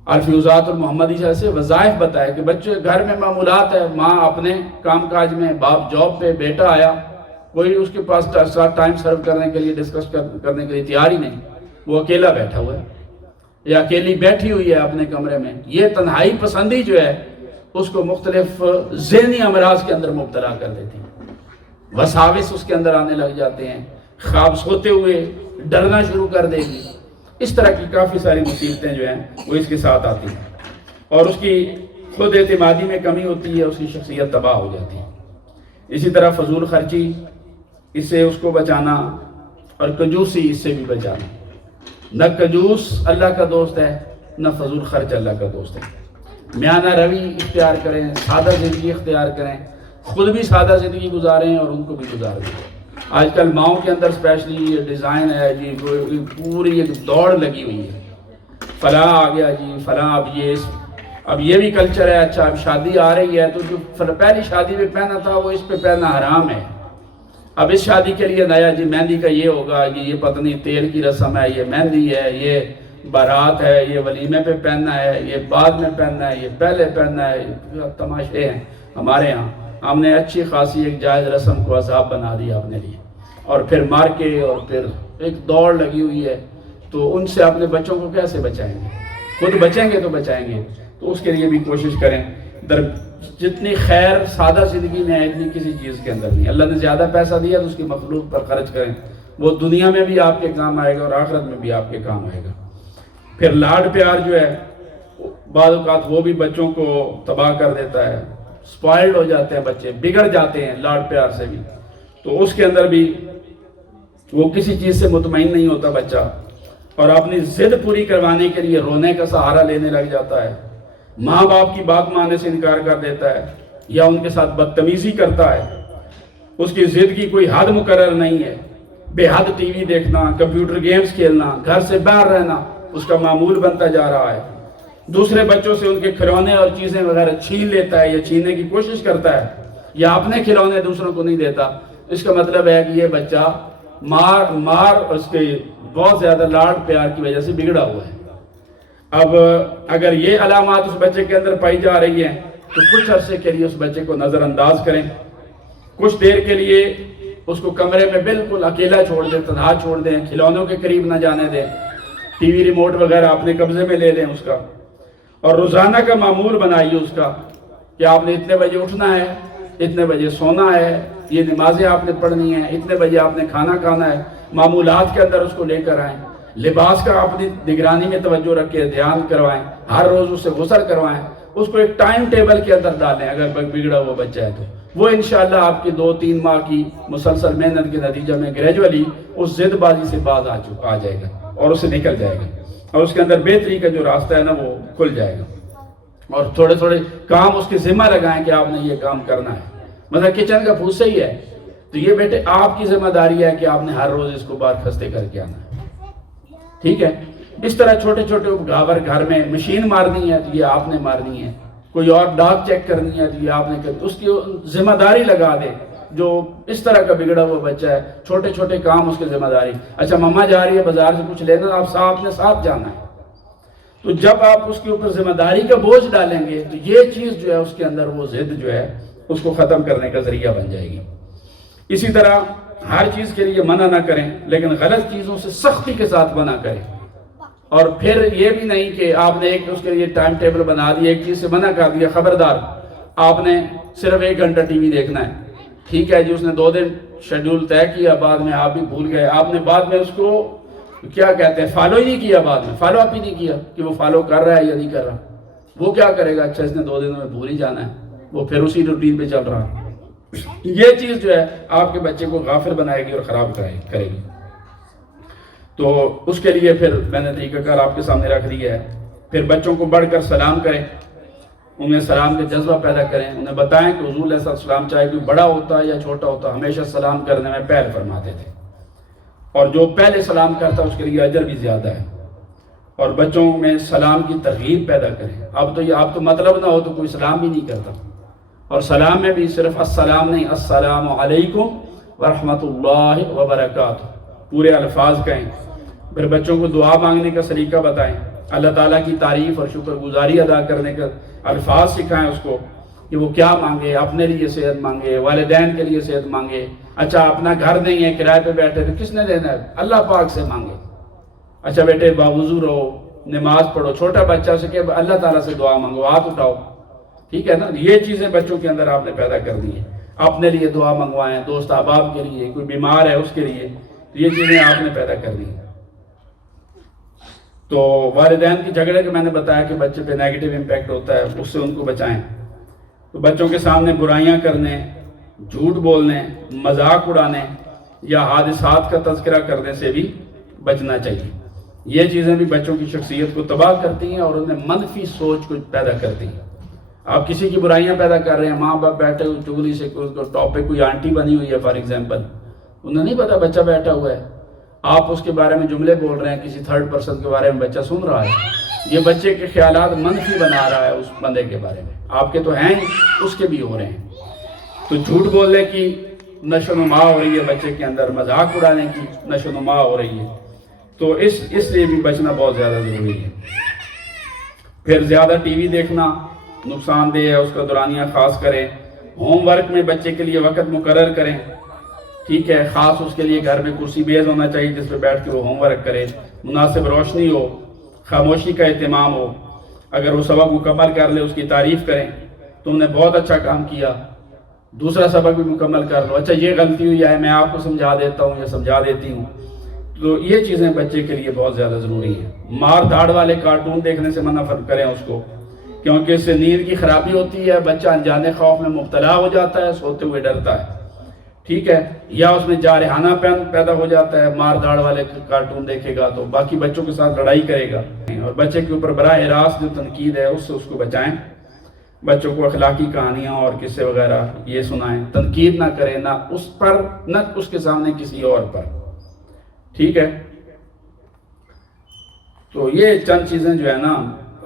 الفیوزات المحمدی سے وظائف بتائے کہ بچے گھر میں معمولات ہے، ماں اپنے کام کاج میں، باپ جاب پہ، بیٹا آیا، کوئی اس کے پاس ٹائم سرو کرنے کے لیے، ڈسکس کرنے کے لیے تیار ہی نہیں، وہ اکیلا بیٹھا ہوا ہے یا اکیلی بیٹھی ہوئی ہے اپنے کمرے میں. یہ تنہائی پسندی جو ہے اس کو مختلف ذہنی امراض کے اندر مبتلا کر دیتی ہے. وساوس اس کے اندر آنے لگ جاتے ہیں، خواب سوتے ہوئے ڈرنا شروع کر دے گی. اس طرح کی کافی ساری مصیبتیں جو ہیں وہ اس کے ساتھ آتی ہیں، اور اس کی خود اعتمادی میں کمی ہوتی ہے، اس کی شخصیت تباہ ہو جاتی ہے. اسی طرح فضول خرچی، اس سے اس کو بچانا، اور کنجوسی، اس سے بھی بچانا. نہ کنجوس اللہ کا دوست ہے، نہ فضول خرچ اللہ کا دوست ہے. میانہ روی اختیار کریں، سادہ زندگی اختیار کریں، خود بھی سادہ زندگی گزاریں اور ان کو بھی گزاریں. آج کل ماؤں کے اندر اسپیشلی یہ ڈیزائن ہے جی، پوری ایک دوڑ لگی ہوئی ہے، فلاں آ گیا جی، فلاں. اب یہ بھی کلچر ہے، اچھا اب شادی آ رہی ہے تو جو پہلی شادی میں پہنا تھا وہ اس پہ پہننا حرام ہے. اب اس شادی کے لیے نیا جی مہندی کا یہ ہوگا، یہ پتنی تیل کی رسم ہے، یہ مہندی ہے، یہ بارات ہے، یہ ولیمے پہ پہننا ہے، یہ بعد میں پہننا ہے، یہ پہلے پہننا ہے. تماشے ہیں ہمارے یہاں. ہم نے اچھی خاصی ایک جائز رسم کو عذاب بنا دیا اپنے لیے، اور پھر مار کے، اور پھر ایک دوڑ لگی ہوئی ہے. تو ان سے اپنے بچوں کو کیسے بچائیں گے؟ خود بچیں گے تو بچائیں گے. تو اس کے لیے بھی کوشش کریں. جتنی خیر سادہ زندگی میں ہے اتنی کسی چیز کے اندر نہیں. اللہ نے زیادہ پیسہ دیا تو اس کی مخلوق پر خرچ کریں، وہ دنیا میں بھی آپ کے کام آئے گا اور آخرت میں بھی آپ کے کام آئے گا. پھر لاڈ پیار جو ہے بعض اوقات وہ بھی بچوں کو تباہ کر دیتا ہے. سپائلڈ ہو جاتے ہیں بچے، بگڑ جاتے ہیں لاڈ پیار سے بھی. تو اس کے اندر بھی وہ کسی چیز سے مطمئن نہیں ہوتا بچہ، اور اپنی ضد پوری کروانے کے لیے رونے کا سہارا لینے لگ جاتا ہے. ماں باپ کی بات ماننے سے انکار کر دیتا ہے، یا ان کے ساتھ بدتمیزی کرتا ہے. اس کی ضد کی کوئی حد مقرر نہیں ہے. بے حد ٹی وی دیکھنا، کمپیوٹر گیمز کھیلنا، گھر سے باہر رہنا اس کا معمول بنتا جا رہا ہے. دوسرے بچوں سے ان کے کھلونے اور چیزیں وغیرہ چھین لیتا ہے یا چھیننے کی کوشش کرتا ہے، یا اپنے کھلونے دوسروں کو نہیں دیتا. اس کا مطلب ہے کہ یہ بچہ مار اس کے بہت زیادہ لاڈ پیار کی وجہ سے بگڑا ہوا ہے. اب اگر یہ علامات اس بچے کے اندر پائی جا رہی ہیں تو کچھ عرصے کے لیے اس بچے کو نظر انداز کریں. کچھ دیر کے لیے اس کو کمرے میں بالکل اکیلا چھوڑ دیں، تنہا چھوڑ دیں، کھلونوں کے قریب نہ جانے دیں، ٹی وی ریموٹ وغیرہ اپنے قبضے میں لے لیں اس کا. اور روزانہ کا معمول بنائیے اس کا کہ آپ نے اتنے بجے اٹھنا ہے، اتنے بجے سونا ہے، یہ نمازیں آپ نے پڑھنی ہیں، اتنے بجے آپ نے کھانا کھانا ہے. معمولات کے اندر اس کو لے کر آئیں. لباس کا اپنی نگرانی میں توجہ رکھیں، دھیان کروائیں، ہر روز اس سے غسل کروائیں. اس کو ایک ٹائم ٹیبل کے اندر ڈالیں. اگر بگڑا ہوا بچہ ہے تو وہ انشاءاللہ آپ کی 2-3 ماہ کی مسلسل محنت کے نتیجہ میں گریجولی اس ضد بازی سے باز آ جائے گا اور اسے نکل جائے گا، اور اس کے اندر بہتری کا جو راستہ ہے نا وہ کھل جائے گا. اور تھوڑے تھوڑے کام اس کے ذمہ لگائیں کہ آپ نے یہ کام کرنا ہے. مثلا کچن کا پھوسا ہی ہے تو یہ بیٹے آپ کی ذمہ داری ہے کہ آپ نے ہر روز اس کو باہر کھستے کر کے آنا ہے. ٹھیک ہے؟ اس طرح چھوٹے چھوٹے گھاور گھر میں مشین مارنی ہے تو یہ آپ نے مارنی ہے، کوئی اور ڈاک چیک کرنی ہے تو یہ آپ نے کرنی. اس کی ذمہ داری لگا دے. جو اس طرح کا بگڑا ہوا بچہ ہے، چھوٹے چھوٹے کام اس کی ذمہ داری. اچھا مما جا رہی ہے بازار سے کچھ لینا، آپ اپنے ساتھ جانا ہے. تو جب آپ اس کے اوپر ذمہ داری کا بوجھ ڈالیں گے تو یہ چیز جو ہے اس کے اندر وہ ضد جو ہے اس کو ختم کرنے کا ذریعہ بن جائے گی. اسی طرح ہر چیز کے لیے منع نہ کریں، لیکن غلط چیزوں سے سختی کے ساتھ منع کریں. اور پھر یہ بھی نہیں کہ آپ نے ایک اس کے لیے ٹائم ٹیبل بنا دیا، ایک چیز سے منع کر دیا، خبردار آپ نے صرف 1 گھنٹہ ٹی وی دیکھنا ہے. ٹھیک ہے جی، اس نے 2 دن شیڈول طے کیا، بعد میں آپ بھی بھول گئے، آپ نے بعد میں اس کو کیا کہتے ہیں فالو ہی نہیں کیا، بعد میں فالو اپ ہی نہیں کیا کہ وہ فالو کر رہا ہے یا نہیں کر رہا. وہ کیا کرے گا؟ اچھا اس نے 2 دنوں میں بھول ہی جانا ہے، وہ پھر اسی روٹین پہ چل رہا. یہ چیز جو ہے آپ کے بچے کو غافل بنائے گی اور خراب کرے گی. تو اس کے لیے پھر میں نے طریقہ کار آپ کے سامنے رکھ دیا ہے. پھر بچوں کو بڑھ کر سلام کریں، ان میں سلام کا جذبہ پیدا کریں، انہیں بتائیں کہ حضور علیہ السلام چاہے کوئی بڑا ہوتا یا چھوٹا ہوتا ہمیشہ سلام کرنے میں پہل فرماتے تھے، اور جو پہلے سلام کرتا اس کے لیے اجر بھی زیادہ ہے۔ اور بچوں میں سلام کی ترغیب پیدا کریں۔ اب تو مطلب نہ ہو تو کوئی سلام بھی نہیں کرتا، اور سلام میں بھی صرف السلام نہیں، السلام علیکم ورحمۃ اللہ وبرکاتہ پورے الفاظ کہیں۔ پھر بچوں کو دعا مانگنے کا سلیقہ بتائیں، اللہ تعالیٰ کی تعریف اور شکر گزاری ادا کرنے کا الفاظ سکھائیں اس کو کہ وہ کیا مانگے، اپنے لیے صحت مانگے، والدین کے لیے صحت مانگے۔ اچھا اپنا گھر نہیں ہے، کرائے پہ بیٹھے تو کس نے دینا ہے؟ اللہ پاک سے مانگے۔ اچھا بیٹے باوضو رہو، نماز پڑھو، چھوٹا بچہ سے کہ اللہ تعالیٰ سے دعا مانگو، ہاتھ اٹھاؤ، ٹھیک ہے نا؟ یہ چیزیں بچوں کے اندر آپ نے پیدا کر دی ہیں۔ اپنے لیے دعا منگوائیں، دوست احباب کے لیے، کوئی بیمار ہے اس کے لیے، تو یہ چیزیں آپ نے پیدا کر دی ہیں۔ تو والدین کی جھگڑے کے میں نے بتایا کہ بچے پہ نیگیٹو امپیکٹ ہوتا ہے، اس سے ان کو بچائیں۔ تو بچوں کے سامنے برائیاں کرنے، جھوٹ بولنے، مذاق اڑانے یا حادثات کا تذکرہ کرنے سے بھی بچنا چاہیے۔ یہ چیزیں بھی بچوں کی شخصیت کو تباہ کرتی ہیں اور انہیں منفی سوچ کو پیدا کرتی ہیں۔ آپ کسی کی برائیاں پیدا کر رہے ہیں، ماں باپ بیٹھے ہوئے چگلی سے ٹاپک کوئی آنٹی بنی ہوئی ہے فار ایگزامپل، انہیں نہیں پتا بچہ بیٹھا ہوا ہے، آپ اس کے بارے میں جملے بول رہے ہیں، کسی تھرڈ پرسن کے بارے میں بچہ سن رہا ہے، یہ بچے کے خیالات منفی بنا رہا ہے اس بندے کے بارے میں، آپ کے تو ہیں اس کے بھی ہو رہے ہیں۔ تو جھوٹ بولنے کی نشو نما ہو رہی ہے بچے کے اندر، مذاق اڑانے کی نشو نما ہو رہی ہے، تو اس لیے بھی بچنا بہت زیادہ ضروری ہے۔ پھر زیادہ ٹی وی دیکھنا نقصان دہ ہے، اس کا دورانیہ خاص کریں۔ ہوم ورک میں بچے کے لیے وقت مقرر کریں، ٹھیک ہے، خاص اس کے لیے گھر میں کرسی میز ہونا چاہیے جس پہ بیٹھ کے وہ ہوم ورک کرے، مناسب روشنی ہو، خاموشی کا اہتمام ہو، اگر وہ سبق مکمل کر لے اس کی تعریف کریں، تم نے بہت اچھا کام کیا، دوسرا سبق بھی مکمل کر لو، اچھا یہ غلطی ہوئی ہے میں آپ کو سمجھا دیتا ہوں یا سمجھا دیتی ہوں۔ تو یہ چیزیں بچے کے لیے بہت زیادہ ضروری ہیں۔ مار دھاڑ والے کارٹون دیکھنے سے منع کریں اس کو، کیونکہ اس سے نیند کی خرابی ہوتی ہے، بچہ انجانے خوف میں مبتلا ہو جاتا ہے، سوتے ہوئے ڈرتا ہے، ٹھیک ہے، یا اس میں جارحانہ پن پیدا ہو جاتا ہے، مار دھاڑ والے کارٹون دیکھے گا تو باقی بچوں کے ساتھ لڑائی کرے گا، اور بچے کے اوپر براہ راست جو تنقید ہے اس سے اس کو بچائیں۔ بچوں کو اخلاقی کہانیاں اور قصے وغیرہ یہ سنائیں، تنقید نہ کریں، نہ اس پر نہ اس کے سامنے کسی اور پر، ٹھیک ہے۔ تو یہ چند چیزیں جو ہے نا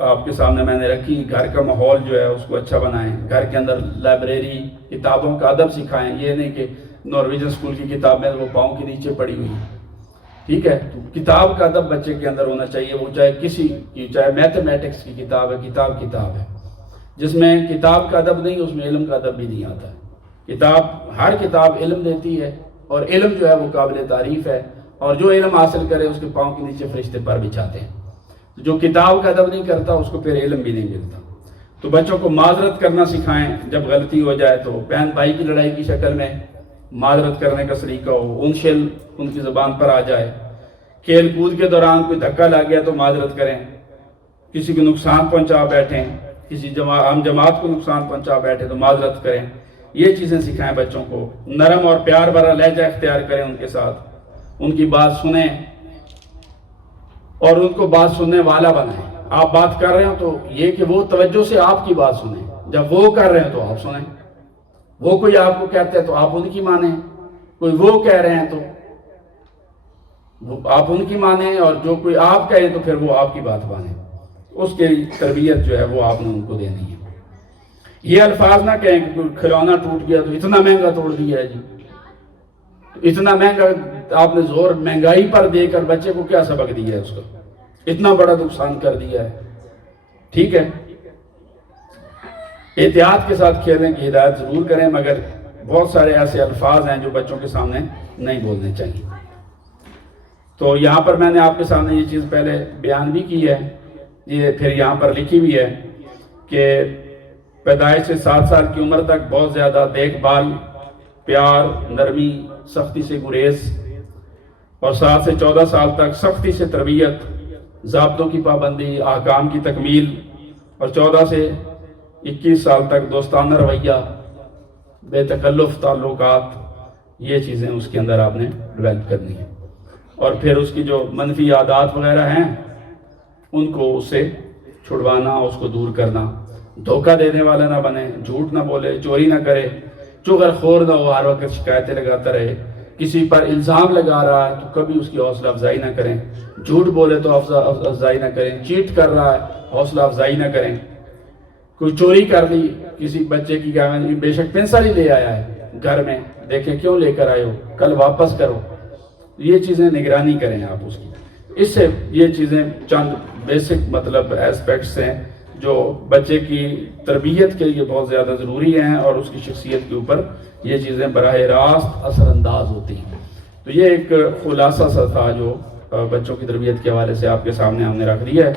آپ کے سامنے میں نے رکھی۔ گھر کا ماحول جو ہے اس کو اچھا بنائیں، گھر کے اندر لائبریری، کتابوں کا ادب سکھائیں، یہ نہیں کہ نارویجن اسکول کی کتابیں وہ پاؤں کے نیچے پڑی ہوئی ہیں، ٹھیک ہے۔ تو کتاب کا ادب بچے کے اندر ہونا چاہیے، وہ چاہے کسی کی، چاہے میتھمیٹکس کی کتاب ہے، کتاب ہے، جس میں کتاب کا ادب نہیں اس میں علم کا ادب بھی نہیں آتا ہے۔ ہر کتاب علم دیتی ہے، اور علم جو ہے وہ قابل تعریف ہے، اور جو علم حاصل کرے اس کے پاؤں کے نیچے فرشتے پر بچھاتے ہیں۔ جو کتاب کا ادب نہیں کرتا اس کو پھر علم بھی نہیں ملتا۔ تو بچوں کو معذرت کرنا سکھائیں، جب غلطی ہو جائے تو بہن بھائی کی لڑائی کی شکل میں معذرت کرنے کا سلیقہ ہو، ان کی زبان پر آ جائے۔ کھیل کود کے دوران کوئی دھکا لگ گیا تو معذرت کریں، کسی کو نقصان پہنچا بیٹھیں، کسی عام جماعت کو نقصان پہنچا بیٹھے تو معذرت کریں۔ یہ چیزیں سکھائیں بچوں کو، نرم اور پیار بھرا لہجہ اختیار کریں ان کے ساتھ، ان کی بات سنیں اور ان کو بات سننے والا بنائیں۔ آپ بات کر رہے ہو تو یہ کہ وہ توجہ سے آپ کی بات سنیں، جب وہ کر رہے ہیں تو آپ سنیں، وہ کوئی آپ کو کہتے ہیں تو آپ ان کی مانیں، کوئی وہ کہہ رہے ہیں تو آپ ان کی مانیں، اور جو کوئی آپ کہیں تو پھر وہ آپ کی بات مانیں۔ اس کی تربیت جو ہے وہ آپ نے ان کو دینی ہے۔ یہ الفاظ نہ کہیں کہ کوئی کھلونا ٹوٹ گیا تو اتنا مہنگا توڑ دیا ہے جی، اتنا مہنگا آپ نے زور مہنگائی پر دے کر بچے کو کیا سبق دیا ہے، اس کا اتنا بڑا نقصان کر دیا ہے، ٹھیک ہے۔ احتیاط کے ساتھ کھیلنے کی ہدایت ضرور کریں، مگر بہت سارے ایسے الفاظ ہیں جو بچوں کے سامنے نہیں بولنے چاہیے۔ تو یہاں پر میں نے آپ کے سامنے یہ چیز پہلے بیان بھی کی ہے، یہ پھر یہاں پر لکھی بھی ہے کہ پیدائش سے 7 سال کی عمر تک بہت زیادہ دیکھ بھال، پیار، نرمی، سختی سے گریز، اور 7 سے 14 سال تک سختی سے تربیت، ضابطوں کی پابندی، احکام کی تکمیل، اور 14 سے 21 سال تک دوستانہ رویہ، بے تکلف تعلقات، یہ چیزیں اس کے اندر آپ نے ڈیولپ کرنی ہیں، اور پھر اس کی جو منفی عادات وغیرہ ہیں ان کو اس سے چھڑوانا، اس کو دور کرنا، دھوکہ دینے والا نہ بنے، جھوٹ نہ بولے، چوری نہ کرے، چغل خور نہ ہو، ہر وقت شکایتیں لگاتا رہے، کسی پر الزام لگا رہا ہے تو کبھی اس کی حوصلہ افزائی نہ کریں، جھوٹ بولے تو حوصلہ افزائی نہ کریں، چیٹ کر رہا ہے حوصلہ افزائی نہ کریں، کوئی چوری کر لی کسی بچے کی، بے شک پنسل ہی لے آیا ہے گھر میں، دیکھیں کیوں لے کر آئے ہو، کل واپس کرو، یہ چیزیں نگرانی کریں آپ اس کی۔ اس سے یہ چیزیں چند بیسک مطلب ایسپیکٹس ہیں جو بچے کی تربیت کے لیے بہت زیادہ ضروری ہیں، اور اس کی شخصیت کے اوپر یہ چیزیں براہ راست اثر انداز ہوتی ہیں۔ تو یہ ایک خلاصہ سا تھا جو بچوں کی تربیت کے حوالے سے آپ کے سامنے ہم نے رکھ دیا ہے۔